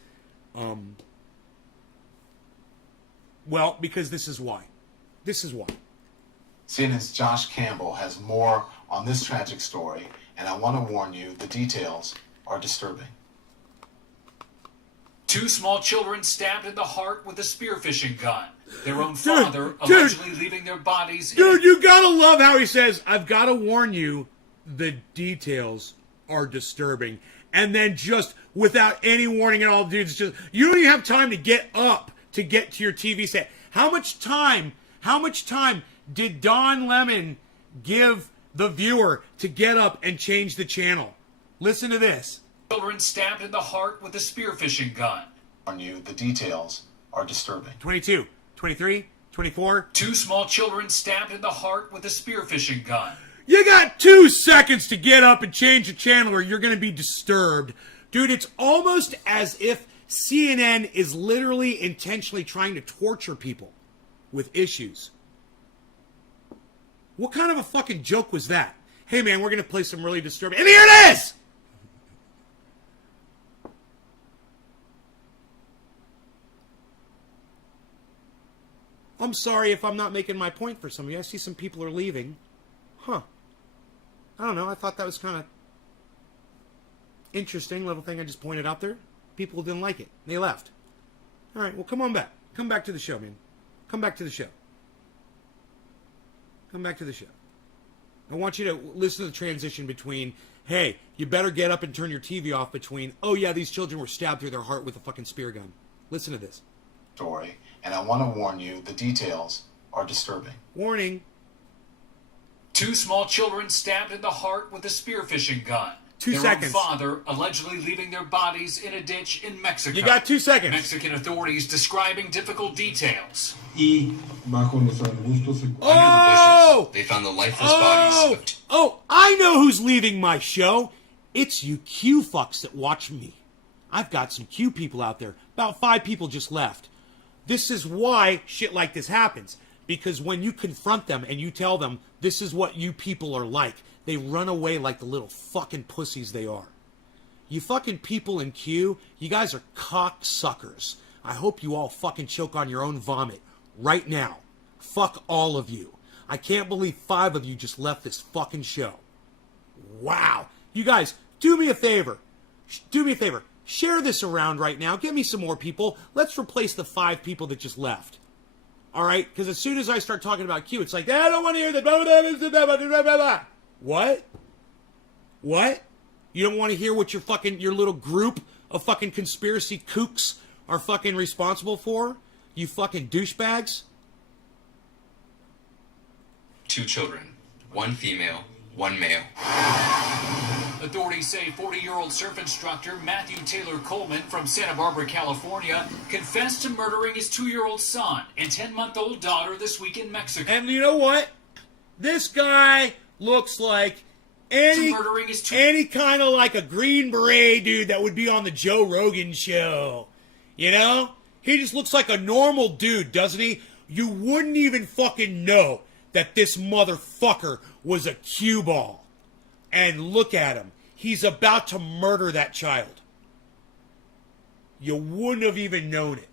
because this is why. This is why. CNN's Josh Campbell has more on this tragic story, and I want to warn you, the details are disturbing. 2 small children stabbed in the heart with a spearfishing gun. Their own father allegedly leaving their bodies. Dude, you gotta love how he says, I've gotta warn you, the details are disturbing. And then just without any warning at all, dude, it's just, you don't even have time to get up to get to your TV set. How much time did Don Lemon give the viewer to get up and change the channel? Listen to this. Children stabbed in the heart with a spearfishing gun. On you, the details are disturbing. 22, 23, 24. 2 small children stabbed in the heart with a spearfishing gun. You got 2 seconds to get up and change the channel or you're going to be disturbed. Dude, it's almost as if CNN is literally intentionally trying to torture people with issues. What kind of a fucking joke was that? Hey man, we're going to play some really disturbing... And here it is! I'm sorry if I'm not making my point for some of you. I see some people are leaving. Huh. I don't know. I thought that was kind of interesting little thing I just pointed out there. People didn't like it. They left. All right. Well, come on back. Come back to the show, man. Come back to the show. Come back to the show. I want you to listen to the transition between, hey, you better get up and turn your TV off, between, oh yeah, these children were stabbed through their heart with a fucking spear gun. Listen to this. Story, and I want to warn you, the details are disturbing. Warning. 2 small children stabbed in the heart with a spearfishing gun. 2 their seconds. Own father allegedly leaving their bodies in a ditch in Mexico. You got 2 seconds. Mexican authorities describing difficult details. Oh! They found the lifeless bodies of Oh, I know who's leaving my show. It's you Q fucks that watch me. I've got some Q people out there. About 5 people just left. This is why shit like this happens. Because when you confront them and you tell them, this is what you people are like, they run away like the little fucking pussies they are. You fucking people in Q, you guys are cocksuckers. I hope you all fucking choke on your own vomit right now. Fuck all of you. I can't believe 5 of you just left this fucking show. Wow. You guys, do me a favor. Do me a favor. Share this around right now. Get me some more people. Let's replace the 5 people that just left. All right? Because as soon as I start talking about Q, it's like, I don't want to hear that. What? What? You don't want to hear what your little group of fucking conspiracy kooks are fucking responsible for? You fucking douchebags? 2 children, 1 female, 1 male. Authorities say 40-year-old surf instructor Matthew Taylor Coleman from Santa Barbara, California, confessed to murdering his 2-year-old son and 10-month-old daughter this week in Mexico. And you know what? This guy looks like any kind of like a Green Beret dude that would be on the Joe Rogan show. You know? He just looks like a normal dude, doesn't he? You wouldn't even fucking know that this motherfucker was a cue ball. And look at him. He's about to murder that child. You wouldn't have even known it.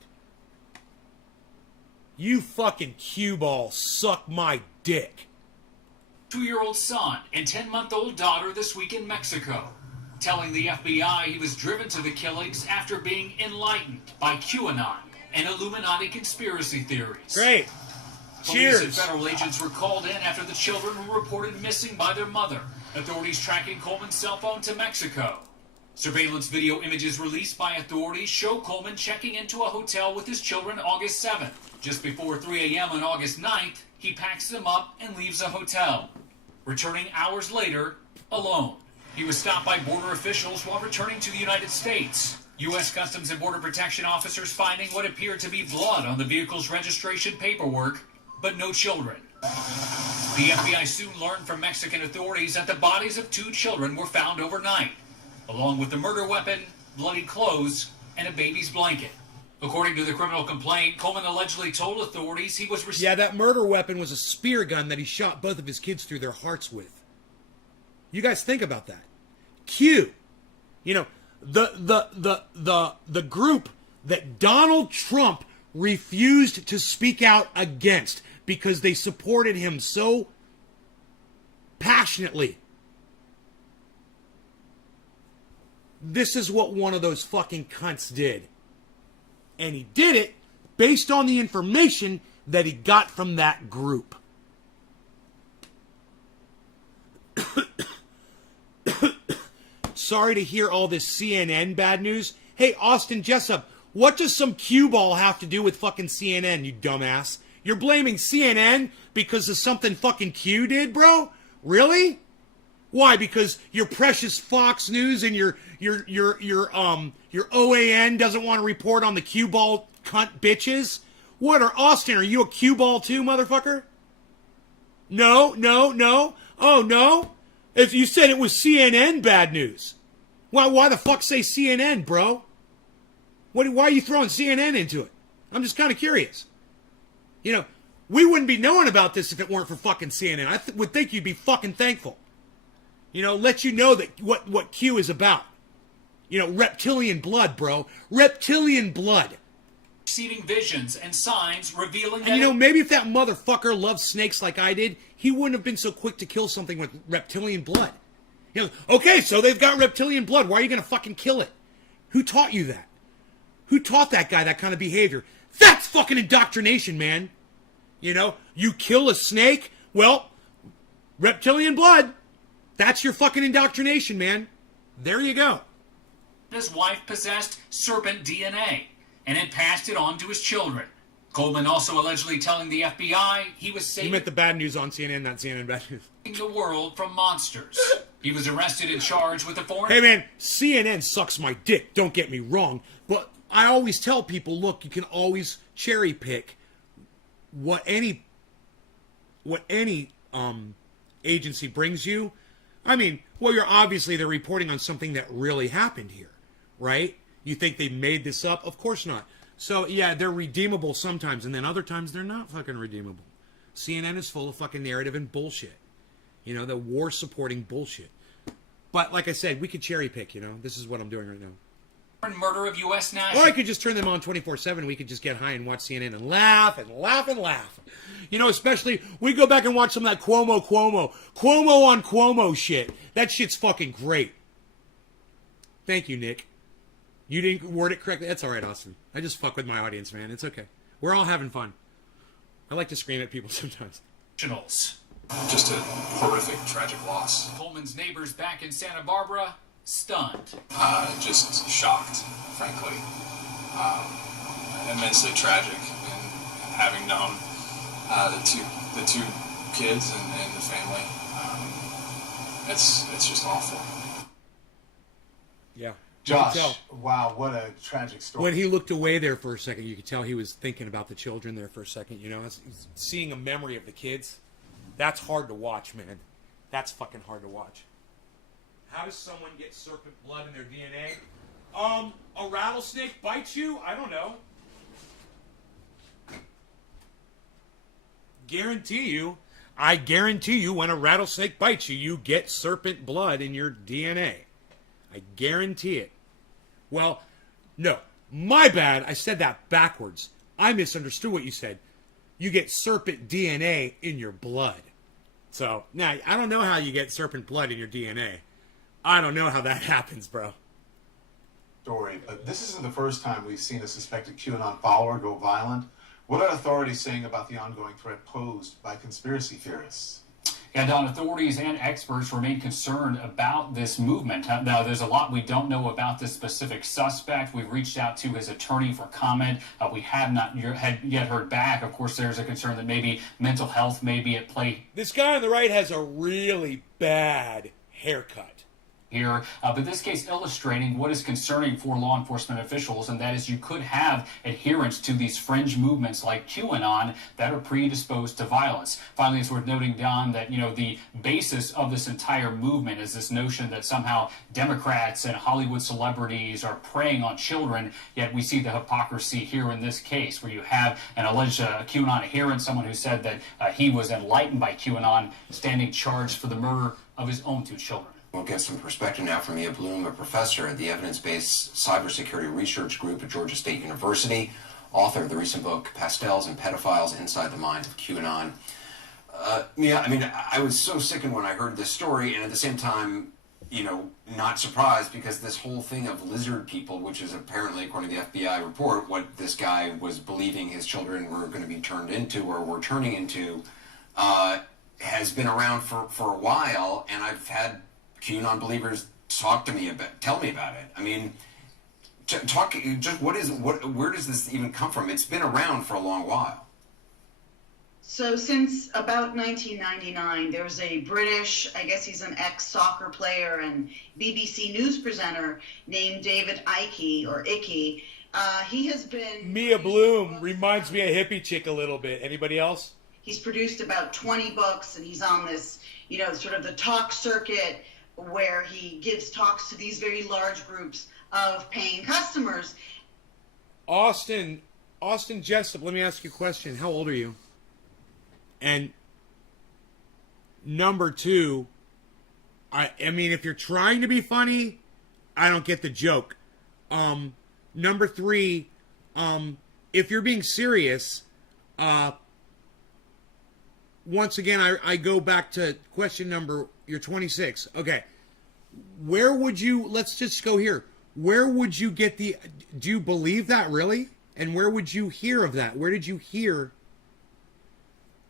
You fucking cue ball suck my dick. 2-year-old son and 10-month-old daughter this week in Mexico, telling the FBI he was driven to the killings after being enlightened by QAnon and Illuminati conspiracy theories. Great. Police Cheers. and federal agents were called in after the children were reported missing by their mother. Authorities tracking Coleman's cell phone to Mexico. Surveillance video images released by authorities show Coleman checking into a hotel with his children August 7th. Just before 3 a.m. on August 9th, he packs them up and leaves the hotel, returning hours later alone. He was stopped by border officials while returning to the United States. U.S. Customs and Border Protection officers finding what appeared to be blood on the vehicle's registration paperwork, but no children. The FBI soon learned from Mexican authorities that the bodies of 2 children were found overnight, along with the murder weapon, bloody clothes, and a baby's blanket. According to the criminal complaint, Coleman allegedly told authorities he was... Yeah, that murder weapon was a spear gun that he shot both of his kids through their hearts with. You guys think about that. Q. You know, the group that Donald Trump refused to speak out against because they supported him so passionately. This is what one of those fucking cunts did. And he did it based on the information that he got from that group. Sorry to hear all this CNN bad news. Hey, Austin Jessup, what does some cue ball have to do with fucking CNN, you dumbass? You're blaming CNN because of something fucking Q did, bro? Really? Why? Because your precious Fox News and your OAN doesn't want to report on the cue ball cunt bitches? What are Austin? Are you a cue ball too, motherfucker? No. Oh no? If you said it was CNN bad news, why the fuck say CNN, bro? Why are you throwing CNN into it? I'm just kind of curious. You know, we wouldn't be knowing about this if it weren't for fucking CNN. I would think you'd be fucking thankful. You know, let you know that what Q is about. You know, reptilian blood, bro. Reptilian blood. Receiving visions and signs revealing that... And you know, maybe if that motherfucker loved snakes like I did, he wouldn't have been so quick to kill something with reptilian blood. You know, okay, so they've got reptilian blood. Why are you going to fucking kill it? Who taught you that? Who taught that guy that kind of behavior? That's fucking indoctrination, man. You know, you kill a snake, well, reptilian blood. That's your fucking indoctrination, man. There you go. His wife possessed serpent DNA and had passed it on to his children. Coleman also allegedly telling the FBI he was saving... You meant the bad news on CNN, not CNN bad news. ...the world from monsters. He was arrested and charged with a foreign... Hey, man, CNN sucks my dick, don't get me wrong. But I always tell people, look, you can always cherry pick what any agency brings you. I mean, well, they're reporting on something that really happened here, right? You think they made this up? Of course not. So, yeah, they're redeemable sometimes, and then other times they're not fucking redeemable. CNN is full of fucking narrative and bullshit. You know, the war-supporting bullshit. But, like I said, we could cherry pick, you know? This is what I'm doing right now. Murder of U.S. national... Or I could just turn them on 24/7. We could just get high and watch CNN and laugh and laugh and laugh. You know, especially, we go back and watch some of that Cuomo on Cuomo shit. That shit's fucking great. Thank you, Nick. You didn't word it correctly. That's all right, Austin. I just fuck with my audience, man. It's okay. We're all having fun. I like to scream at people sometimes. Just a horrific, tragic loss. Coleman's neighbors back in Santa Barbara, stunned. Just shocked, frankly. Immensely tragic. And having known the two kids and the family, it's just awful. Yeah. Josh, wow, what a tragic story. When he looked away there for a second, you could tell he was thinking about the children there for a second, you know? Seeing a memory of the kids, that's hard to watch, man. That's fucking hard to watch. How does someone get serpent blood in their DNA? A rattlesnake bites you? I don't know. I guarantee you when a rattlesnake bites you, you get serpent blood in your DNA. I guarantee it. Well, no. My bad. I said that backwards. I misunderstood what you said. You get serpent DNA in your blood. So, now, I don't know how you get serpent blood in your DNA. I don't know how that happens, bro. Story, but this isn't the first time we've seen a suspected QAnon follower go violent. What are authorities saying about the ongoing threat posed by conspiracy theorists? And Don, authorities and experts remain concerned about this movement. Now, there's a lot we don't know about this specific suspect. We've reached out to his attorney for comment. We have not yet heard back. Of course, there's a concern that maybe mental health may be at play. This guy on the right has a really bad haircut Here, but this case illustrating what is concerning for law enforcement officials, and that is you could have adherents to these fringe movements like QAnon that are predisposed to violence. Finally, it's worth noting, Don, that the basis of this entire movement is this notion that somehow Democrats and Hollywood celebrities are preying on children. Yet we see the hypocrisy here in this case, where you have an alleged QAnon adherent, someone who said that he was enlightened by QAnon, standing charged for the murder of his own 2 children. We'll get some perspective now from Mia Bloom, a professor at the Evidence-Based Cybersecurity Research Group at Georgia State University, author of the recent book, Pastels and Pedophiles Inside the Mind of QAnon. Mia, I mean, I was so sickened when I heard this story, and at the same time, not surprised, because this whole thing of lizard people, which is apparently, according to the FBI report, what this guy was believing his children were going to be turned into or were turning into, has been around for a while, and I've had QAnon believers tell me about it. I mean, where does this even come from? It's been around for a long while. So since about 1999, there was a British, I guess he's an ex-soccer player and BBC news presenter named David Icke, or Icky. He has been... Mia Bloom reminds me of Hippie Chick a little bit. Anybody else? He's produced about 20 books, and he's on this, sort of the talk circuit, where he gives talks to these very large groups of paying customers. Austin Jessup, let me ask you a question. How old are you? And number 2, I mean, if you're trying to be funny, I don't get the joke. Number 3, if you're being serious, once again, I go back to question number, you're 26. Okay. Where would you, let's just go here. Where would you get do you believe that really? And where would you hear of that? Where did you hear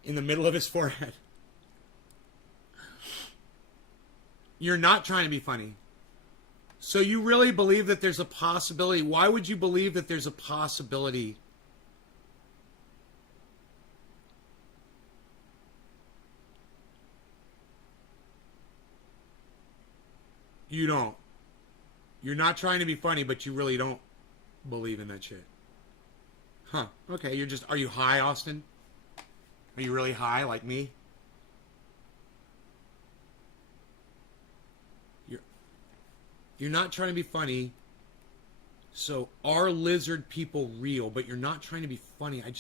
in the middle of his forehead? You're not trying to be funny. So you really believe that there's a possibility? Why would you believe that there's a possibility? You don't. You're not trying to be funny, but you really don't believe in that shit. Huh. Okay, are you high, Austin? Are you really high like me? You're not trying to be funny. So are lizard people real? But you're not trying to be funny. I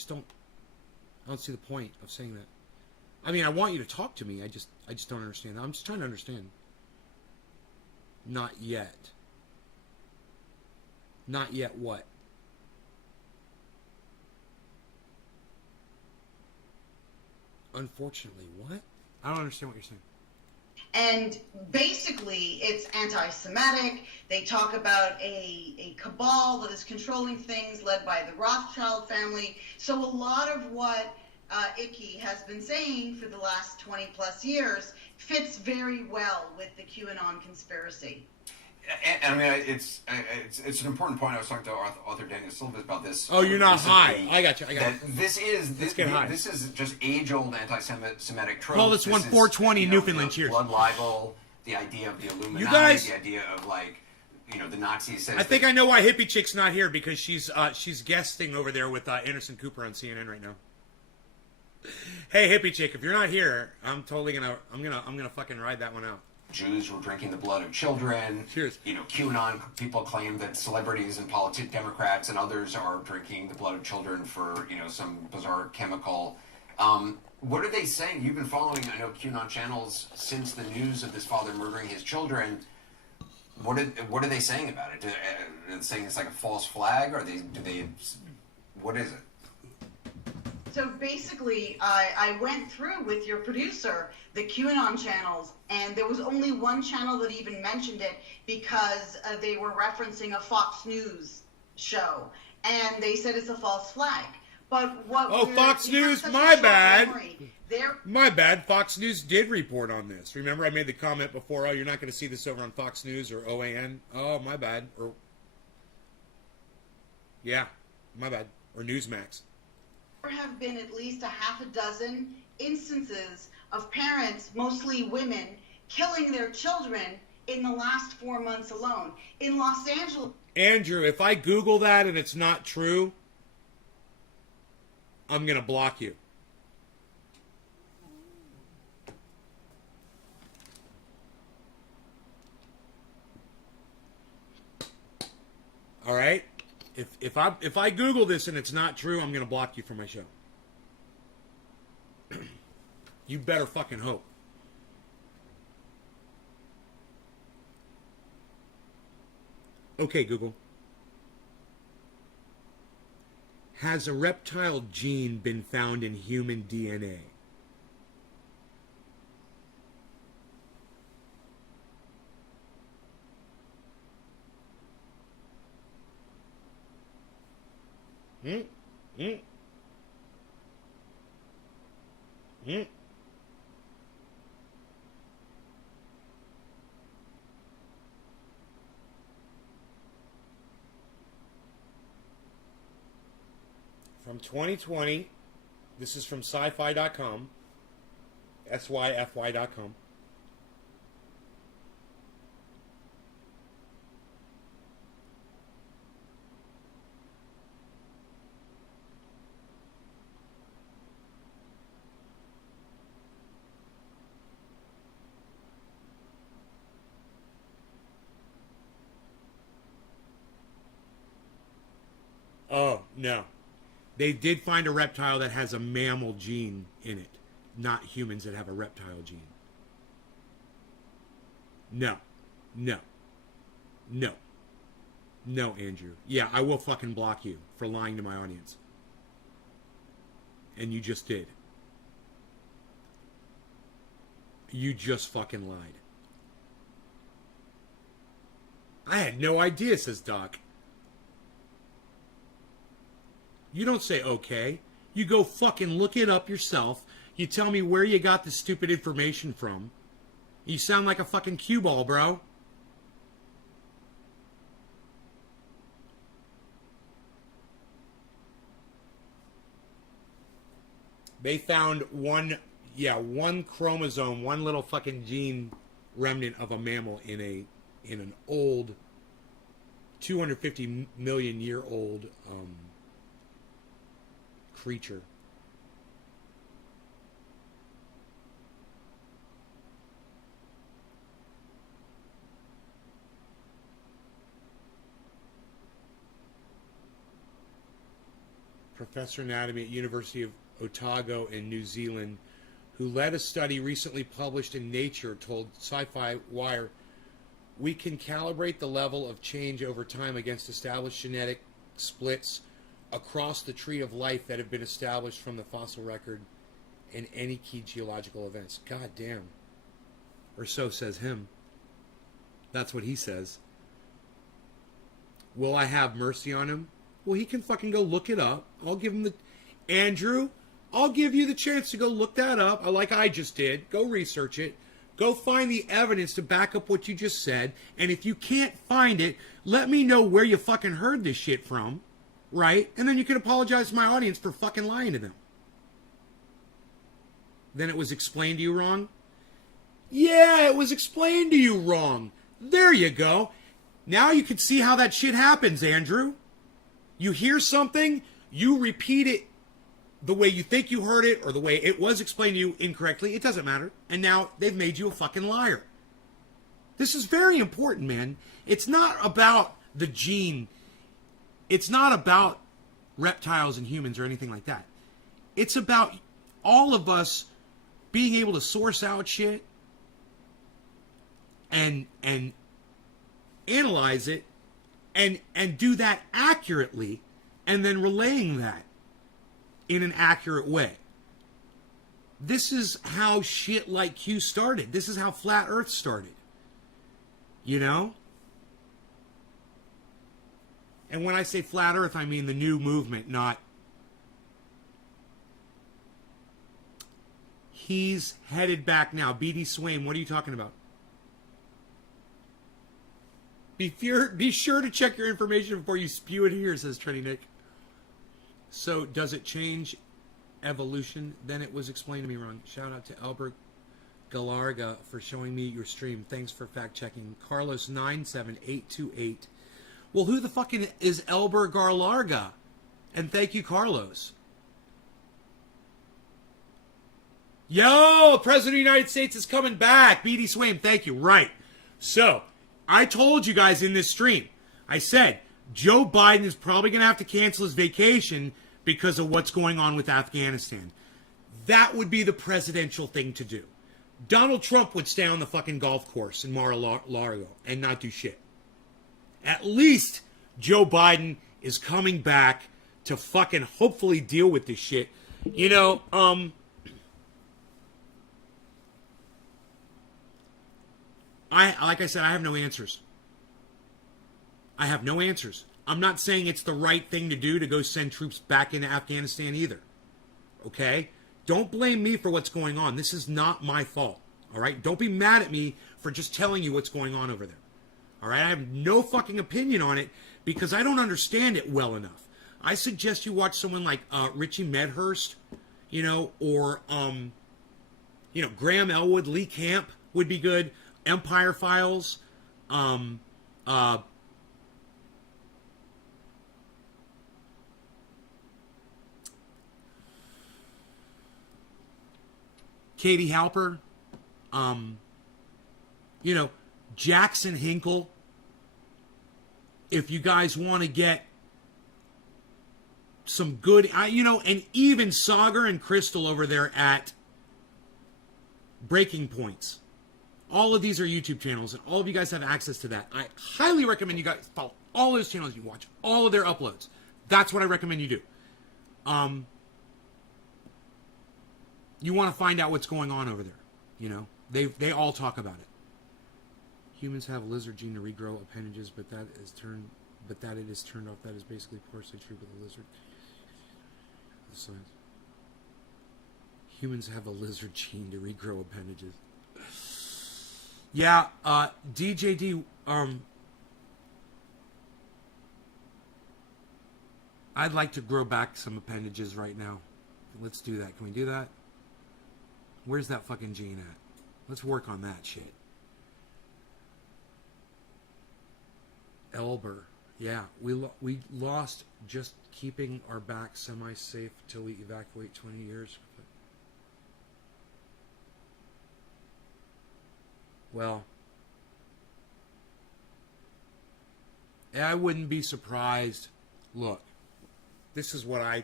don't see the point of saying that. I mean, I want you to talk to me. I just don't understand. I'm just trying to understand. Not yet. Not yet what? Unfortunately, what? I don't understand what you're saying. And basically, it's anti-Semitic. They talk about a cabal that is controlling things led by the Rothschild family. So a lot of what Icky has been saying for the last 20 plus years fits very well with the QAnon conspiracy. And I mean, it's an important point. I was talking to author Daniel Silva about this. Oh, you're not high. I got you. This is just age-old anti-Semitic trope. Call this one 420 Newfoundland. Cheers. Blood libel, the idea of the Illuminati, you guys, the idea of the Nazis. I think I know why Hippie Chick's not here, because she's guesting over there with Anderson Cooper on CNN right now. Hey, Hippie Chick, if you're not here, I'm gonna fucking ride that one out. Jews were drinking the blood of children. Cheers. QAnon people claim that celebrities and Democrats and others are drinking the blood of children for, some bizarre chemical. What are they saying? You've been following, I know, QAnon channels since the news of this father murdering his children. What are they saying about it? Are they saying it's like a false flag? What is it? So basically, I went through with your producer the QAnon channels, and there was only one channel that even mentioned it because they were referencing a Fox News show, and they said it's a false flag. But what? Oh, we're- Fox we have News, such a my short bad. memory. They're My bad. Fox News did report on this. Remember, I made the comment before, oh, you're not going to see this over on Fox News or OAN? Oh, my bad. Or, yeah, my bad. Or Newsmax. There have been at least a half a dozen instances of parents, mostly women, killing their children in the last 4 months alone. In Los Angeles, Andrew, if I Google that and it's not true, I'm going to block you. All right? If I Google this and it's not true, I'm going to block you from my show. You better fucking hope. Okay, Google. Has a reptile gene been found in human DNA? Hmm? Hmm? Hmm? From 2020, this is from sci-fi.com, syfy.com. Oh, no. They did find a reptile that has a mammal gene in it, not humans that have a reptile gene. No. No. No. No, Andrew. Yeah, I will fucking block you for lying to my audience. And you just did. You just fucking lied. I had no idea, says Doc. You don't say okay. You go fucking look it up yourself. You tell me where you got this stupid information from. You sound like a fucking cue ball, bro. They found one chromosome, one little fucking gene remnant of a mammal in an old 250 million year old creature. Professor of anatomy at University of Otago in New Zealand, who led a study recently published in Nature, told Sci-Fi Wire, "We can calibrate the level of change over time against established genetic splits across the tree of life that have been established from the fossil record in any key geological events." God damn. Or so says him. That's what he says. Will I have mercy on him? Well, he can fucking go look it up. I'll give him the... Andrew, I'll give you the chance to go look that up, like I just did. Go research it. Go find the evidence to back up what you just said. And if you can't find it, let me know where you fucking heard this shit from. Right? And then you can apologize to my audience for fucking lying to them. Then it was explained to you wrong? Yeah, it was explained to you wrong. There you go. Now you can see how that shit happens, Andrew. You hear something, you repeat it the way you think you heard it or the way it was explained to you incorrectly. It doesn't matter. And now they've made you a fucking liar. This is very important, man. It's not about the gene. It's not about reptiles and humans or anything like that. It's about all of us being able to source out shit and analyze it and do that accurately and then relaying that in an accurate way. This is how shit like Q started. This is how Flat Earth started. You know? And when I say Flat Earth, I mean the new movement, not He's headed back now. B.D. Swain, what are you talking about? Be sure to check your information before you spew it here, says Trendy Nick. So, does it change evolution? Then it was explained to me wrong. Shout out to Albert Galarga for showing me your stream. Thanks for fact checking. Carlos 97828. Well, who the fucking is Albert Galarga? And thank you, Carlos. Yo, President of the United States is coming back. B.D. Swain, thank you. Right. So, I told you guys in this stream, I said, Joe Biden is probably going to have to cancel his vacation because of what's going on with Afghanistan. That would be the presidential thing to do. Donald Trump would stay on the fucking golf course in Mar-a-Lago and not do shit. At least Joe Biden is coming back to fucking hopefully deal with this shit. You know, like I said, I have no answers. I have no answers. I'm not saying it's the right thing to do to go send troops back into Afghanistan either. Okay? Don't blame me for what's going on. This is not my fault. All right? Don't be mad at me for just telling you what's going on over there. All right? I have no fucking opinion on it because I don't understand it well enough. I suggest you watch someone like Richie Medhurst, you know, or, you know, Graham Elwood, Lee Camp would be good. Empire Files, Katie Halper, you know, Jackson Hinkle. If you guys want to get some good, you know, and even Sagar and Crystal over there at Breaking Points. All of these are YouTube channels, and all of you guys have access to that. I highly recommend you guys follow all those channels. You watch all of their uploads. That's what I recommend you do. You want to find out what's going on over there. You know, they all talk about it. Humans have a lizard gene to regrow appendages, but that it is turned off. That is basically partially true with the lizard. Humans have a lizard gene to regrow appendages. Yeah, DJD, I'd like to grow back some appendages right now. Let's do that. Can we do that? Where's that fucking gene at? Let's work on that shit. Elber. Yeah, we lost just keeping our back semi-safe till we evacuate 20 years. Well, I wouldn't be surprised. Look, this is what I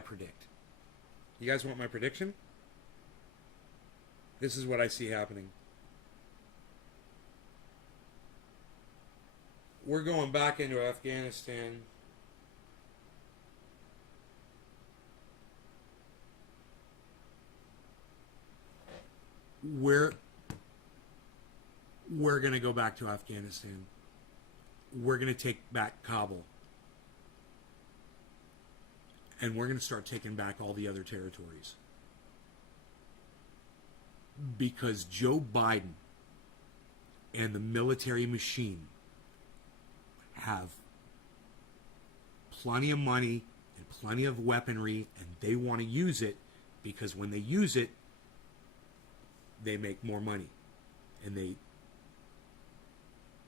predict. You guys want my prediction? This is what I see happening. We're going back into Afghanistan. We're going to go back to Afghanistan. We're going to take back Kabul. And we're going to start taking back all the other territories. Because Joe Biden and the military machine have plenty of money and plenty of weaponry, and they want to use it because when they use it, they make more money. And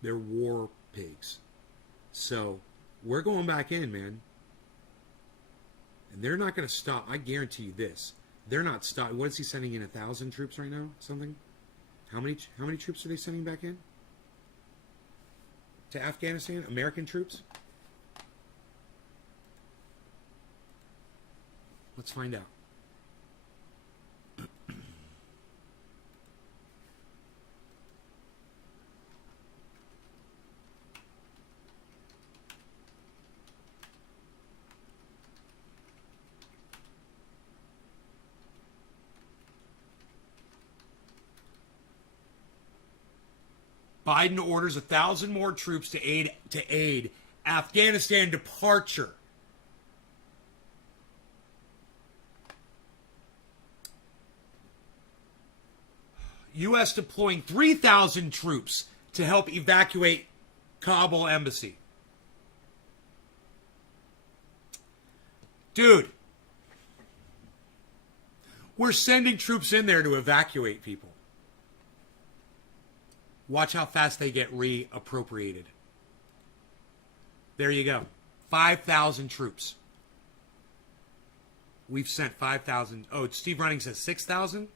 they're war pigs. So we're going back in, man. And they're not going to stop. I guarantee you this. They're not stopping. What is he sending in? 1,000 troops right now? Something? How many troops are they sending back in? To Afghanistan? American troops? Let's find out. Biden orders 1,000 more troops to aid Afghanistan departure. U.S. deploying 3,000 troops to help evacuate Kabul embassy. Dude, we're sending troops in there to evacuate people. Watch how fast they get reappropriated. There you go. 5,000 troops. We've sent 5,000. Oh, Steve Running says 6,000?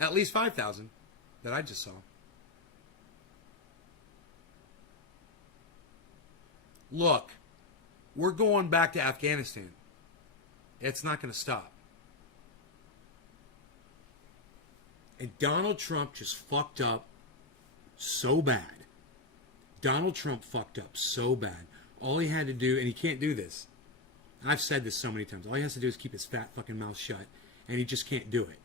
At least 5,000 that I just saw. Look, we're going back to Afghanistan. It's not going to stop. And Donald Trump just fucked up so bad. Donald Trump fucked up so bad. All he had to do, and he can't do this. I've said this so many times. All he has to do is keep his fat fucking mouth shut. And he just can't do it.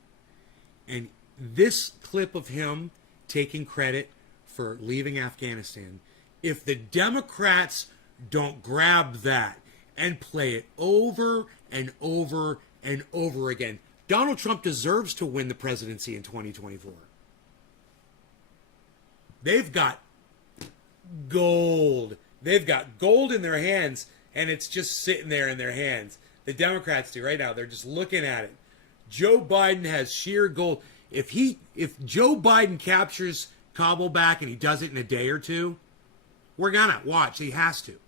And this clip of him taking credit for leaving Afghanistan, if the Democrats don't grab that and play it over and over and over again, Donald Trump deserves to win the presidency in 2024. They've got gold. They've got gold in their hands, and it's just sitting there in their hands. The Democrats do right now. They're just looking at it. Joe Biden has sheer gold. If Joe Biden captures Kabul back and he does it in a day or two, we're gonna watch. He has to.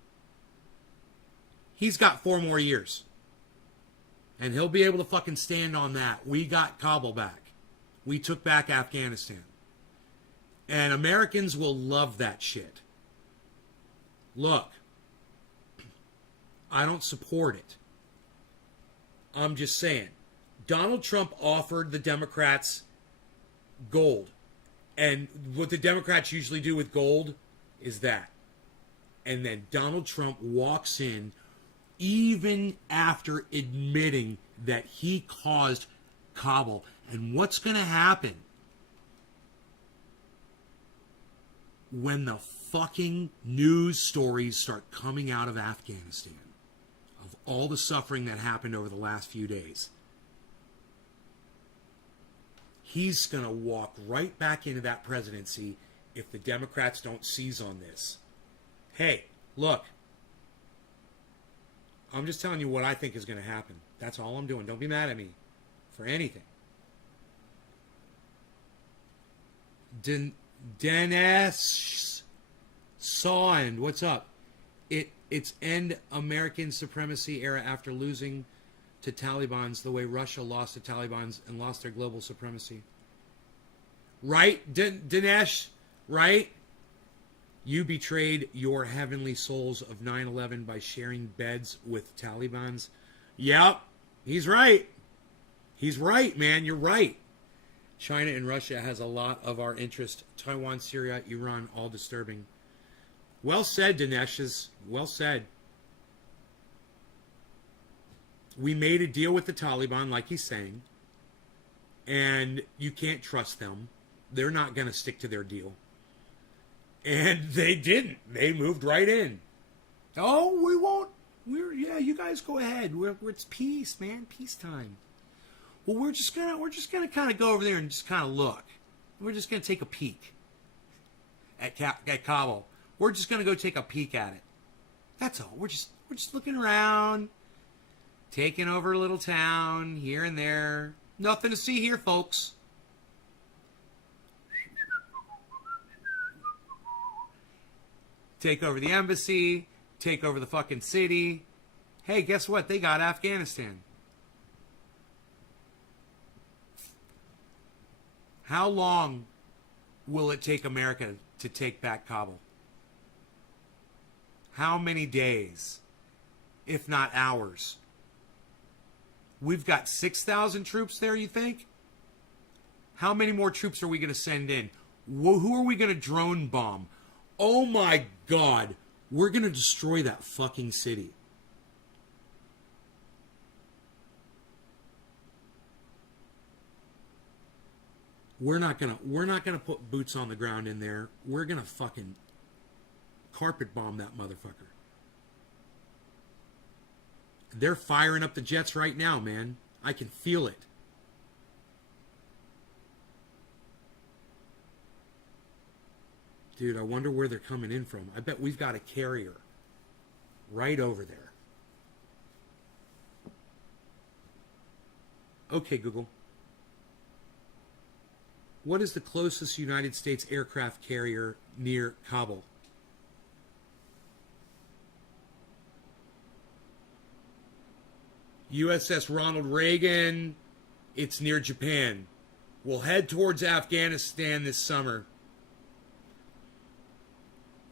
He's got 4 more years. And he'll be able to fucking stand on that. We got Kabul back. We took back Afghanistan. And Americans will love that shit. Look, I don't support it. I'm just saying. Donald Trump offered the Democrats gold. And what the Democrats usually do with gold is that. And then Donald Trump walks in even after admitting that he caused Kabul. And what's going to happen when the fucking news stories start coming out of Afghanistan of all the suffering that happened over the last few days? He's going to walk right back into that presidency if the Democrats don't seize on this. Hey, look. I'm just telling you what I think is going to happen. That's all I'm doing. Don't be mad at me for anything. Dennis Sawand, what's up? It's end American supremacy era after losing to Taliban's the way Russia lost to Taliban's and lost their global supremacy. Right, Dinesh? Right? You betrayed your heavenly souls of 9/11 by sharing beds with Talibans. Yep, he's right. He's right, man. You're right. China and Russia has a lot of our interest. Taiwan, Syria, Iran, all disturbing. Well said, Dinesh. Well said. We made a deal with the Taliban, like he's saying, and you can't trust them. They're not going to stick to their deal. And they didn't. They moved right in. Oh, we won't. Yeah, you guys go ahead. It's peace, man. Peacetime. Well, we're just gonna kind of go over there and just kind of look. We're just gonna take a peek at Kabul. We're just gonna go take a peek at it. That's all. We're just looking around, taking over a little town here and there. Nothing to see here, folks. Take over the embassy, take over the fucking city. Hey, guess what? They got Afghanistan. How long will it take America to take back Kabul? How many days, if not hours? We've got 6,000 troops there, you think? How many more troops are we going to send in? Who are we going to drone bomb? Oh my God, we're going to destroy that fucking city. We're not gonna put boots on the ground in there. We're gonna fucking carpet bomb that motherfucker. They're firing up the jets right now, man. I can feel it. Dude, I wonder where they're coming in from. I bet we've got a carrier right over there. Okay, Google. What is the closest United States aircraft carrier near Kabul? USS Ronald Reagan. It's near Japan. We'll head towards Afghanistan this summer.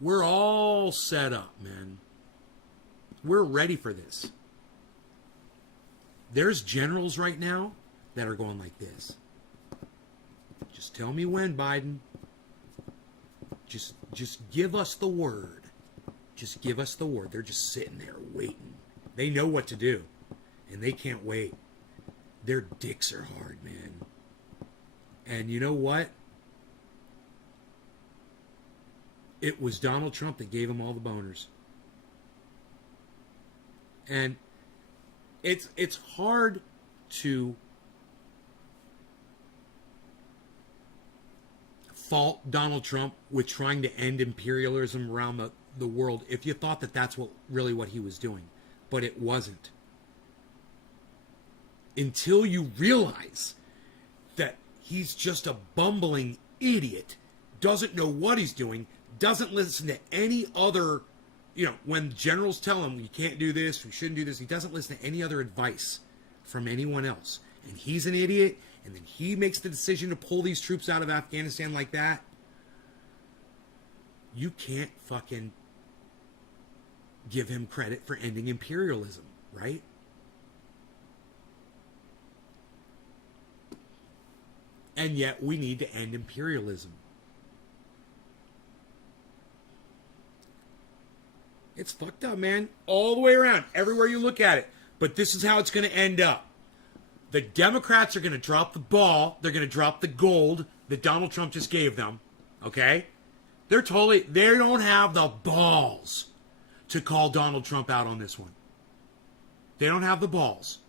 We're all set up, man. We're ready for this. There's generals right now that are going like this. Just tell me when, Biden. Just give us the word. Just give us the word. They're just sitting there waiting. They know what to do, and they can't wait. Their dicks are hard, man. And you know what? It was Donald Trump that gave them all the boners. And it's hard to fault Donald Trump with trying to end imperialism around the world if you thought that that's really what he was doing. But it wasn't. Until you realize that he's just a bumbling idiot, doesn't know what he's doing, doesn't listen to any other, when generals tell him, you can't do this, we shouldn't do this, he doesn't listen to any other advice from anyone else. And he's an idiot, and then he makes the decision to pull these troops out of Afghanistan like that. You can't fucking give him credit for ending imperialism, right? And yet we need to end imperialism. It's fucked up, man. All the way around. Everywhere you look at it. But this is how it's going to end up. The Democrats are going to drop the ball. They're going to drop the gold that Donald Trump just gave them. Okay? They don't have the balls to call Donald Trump out on this one. They don't have the balls.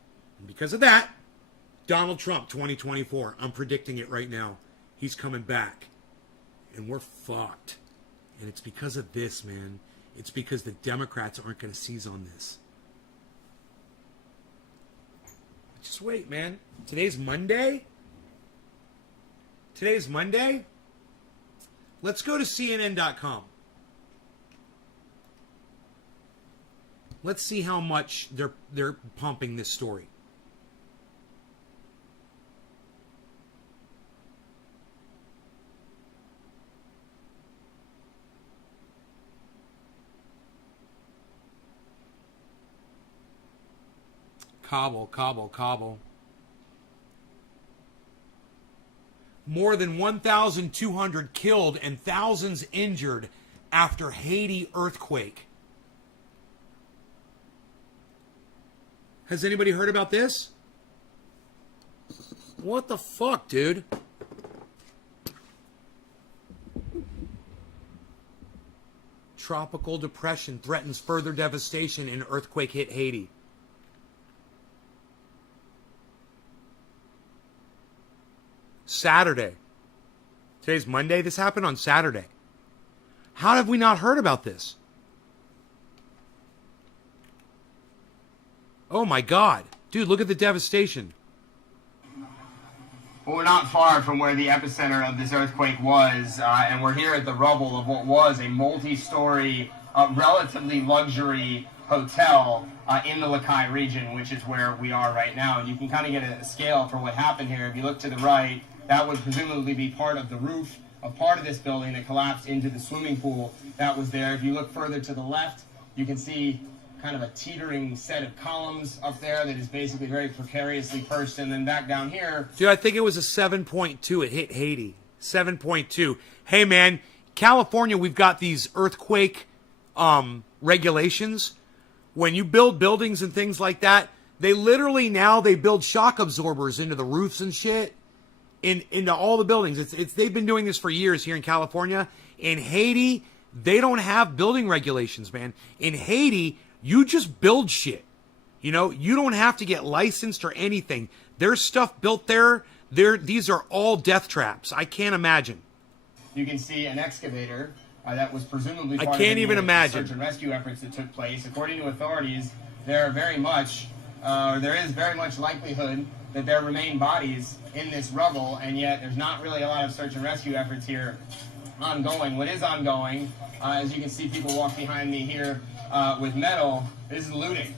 And because of that, Donald Trump 2024, I'm predicting it right now. He's coming back. And we're fucked. And it's because of this, man. It's because the Democrats aren't going to seize on this. Just wait, man. Today's Monday? Let's go to CNN.com. Let's see how much they're pumping this story. Kabul. More than 1,200 killed and thousands injured after Haiti earthquake. Has anybody heard about this? What the fuck, dude? Tropical depression threatens further devastation in earthquake hit Haiti. Saturday. Today's Monday. This happened on Saturday. How have we not heard about this? Oh my God. Dude, look at the devastation. Well, we're not far from where the epicenter of this earthquake was, and we're here at the rubble of what was a multi-story, relatively luxury hotel in the Lakai region, which is where we are right now. And you can kind of get a scale for what happened here. If you look to the right, that would presumably be part of the roof of part of this building that collapsed into the swimming pool that was there. If you look further to the left, you can see kind of a teetering set of columns up there that is basically very precariously perched. And then back down here. Dude, I think it was a 7.2. It hit Haiti. 7.2. Hey, man, California, we've got these earthquake regulations. When you build buildings and things like that, they literally now they build shock absorbers into the roofs and shit. Into all the buildings. They've been doing this for years here in California. In Haiti, they don't have building regulations, man. In Haiti, you just build shit. You don't have to get licensed or anything. There's stuff built there. These are all death traps. I can't imagine. you can see an excavator that was presumably I part can't of even the imagine. search and rescue efforts that took place. According to authorities, there is very much likelihood that there remain bodies in this rubble, and yet there's not really a lot of search and rescue efforts here ongoing. What is ongoing, as you can see people walk behind me here with metal, this is looting.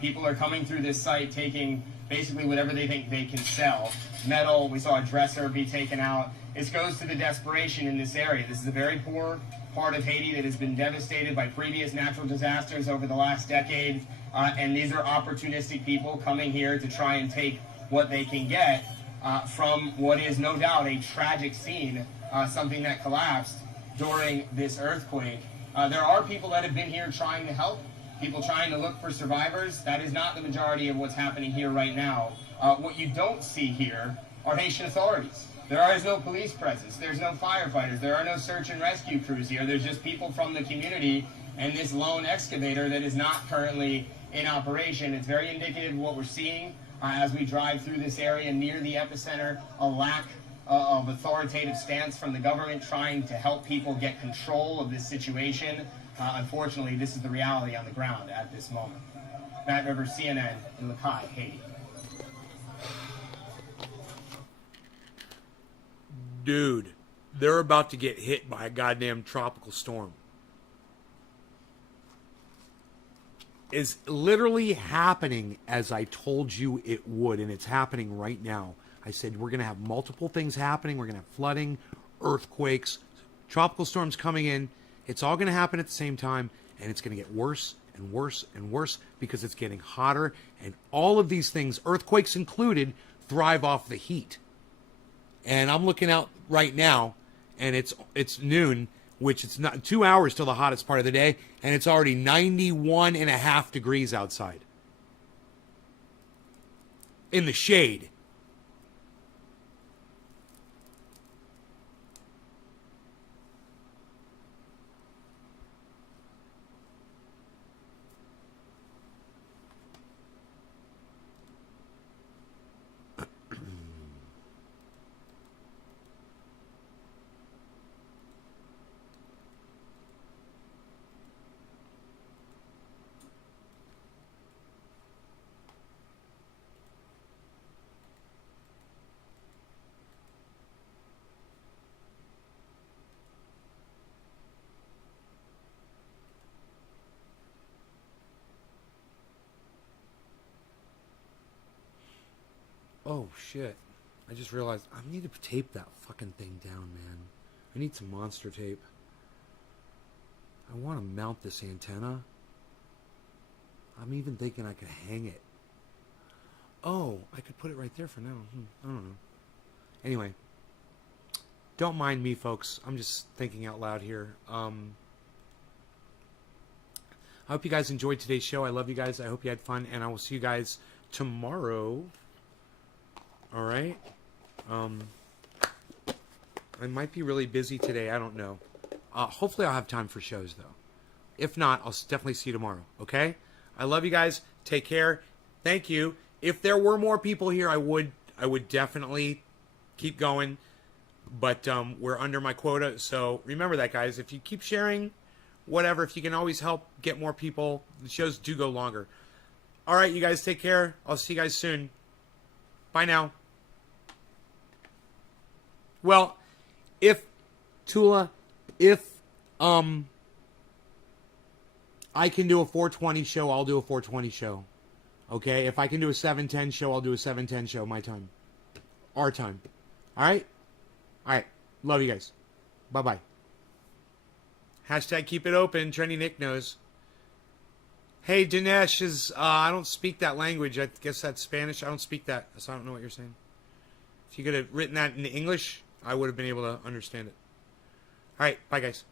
People are coming through this site taking basically whatever they think they can sell. Metal, we saw a dresser be taken out. This goes to the desperation in this area. This is a very poor part of Haiti that has been devastated by previous natural disasters over the last decade, and these are opportunistic people coming here to try and take what they can get from what is no doubt a tragic scene, something that collapsed during this earthquake. There are people that have been here trying to help, people trying to look for survivors. That is not the majority of what's happening here right now. What you don't see here are Haitian authorities. There is no police presence. There's no firefighters. There are no search and rescue crews here. There's just people from the community and this lone excavator that is not currently in operation. It's very indicative of what we're seeing as we drive through this area near the epicenter, a lack of authoritative stance from the government trying to help people get control of this situation. Unfortunately, this is the reality on the ground at this moment. Matt Rivers, CNN in Lakai, Haiti. Dude, they're about to get hit by a goddamn tropical storm. Is literally happening as I told you it would, and it's happening right now. I said we're going to have multiple things happening. We're going to have flooding, earthquakes, tropical storms coming in. It's all going to happen at the same time, and it's going to get worse and worse and worse because it's getting hotter, and all of these things, earthquakes included, thrive off the heat. And I'm looking out right now, and it's noon, which it's not 2 hours till the hottest part of the day, and it's already 91.5 degrees outside. In the shade. Oh, shit. I just realized I need to tape that fucking thing down, man. I need some monster tape. I want to mount this antenna. I'm even thinking I could hang it. Oh, I could put it right there for now. I don't know. Anyway. Don't mind me, folks. I'm just thinking out loud here. I hope you guys enjoyed today's show. I love you guys. I hope you had fun. And I will see you guys tomorrow. All right. I might be really busy today. I don't know. Hopefully I'll have time for shows, though. If not, I'll definitely see you tomorrow. Okay? I love you guys. Take care. Thank you. If there were more people here, I would definitely keep going. But we're under my quota. So remember that, guys. If you keep sharing, whatever, if you can always help get more people, the shows do go longer. All right, you guys take care. I'll see you guys soon. Bye now. Well, if I can do a 420 show, I'll do a 420 show. Okay? If I can do a 710 show, I'll do a 710 show, my time. Our time. All right? All right. Love you guys. Bye-bye. Hashtag keep it open. Trendy Nick knows. Hey, Dinesh is, I don't speak that language. I guess that's Spanish. I don't speak that, so I don't know what you're saying. If you could have written that in English, I would have been able to understand it. All right. Bye, guys.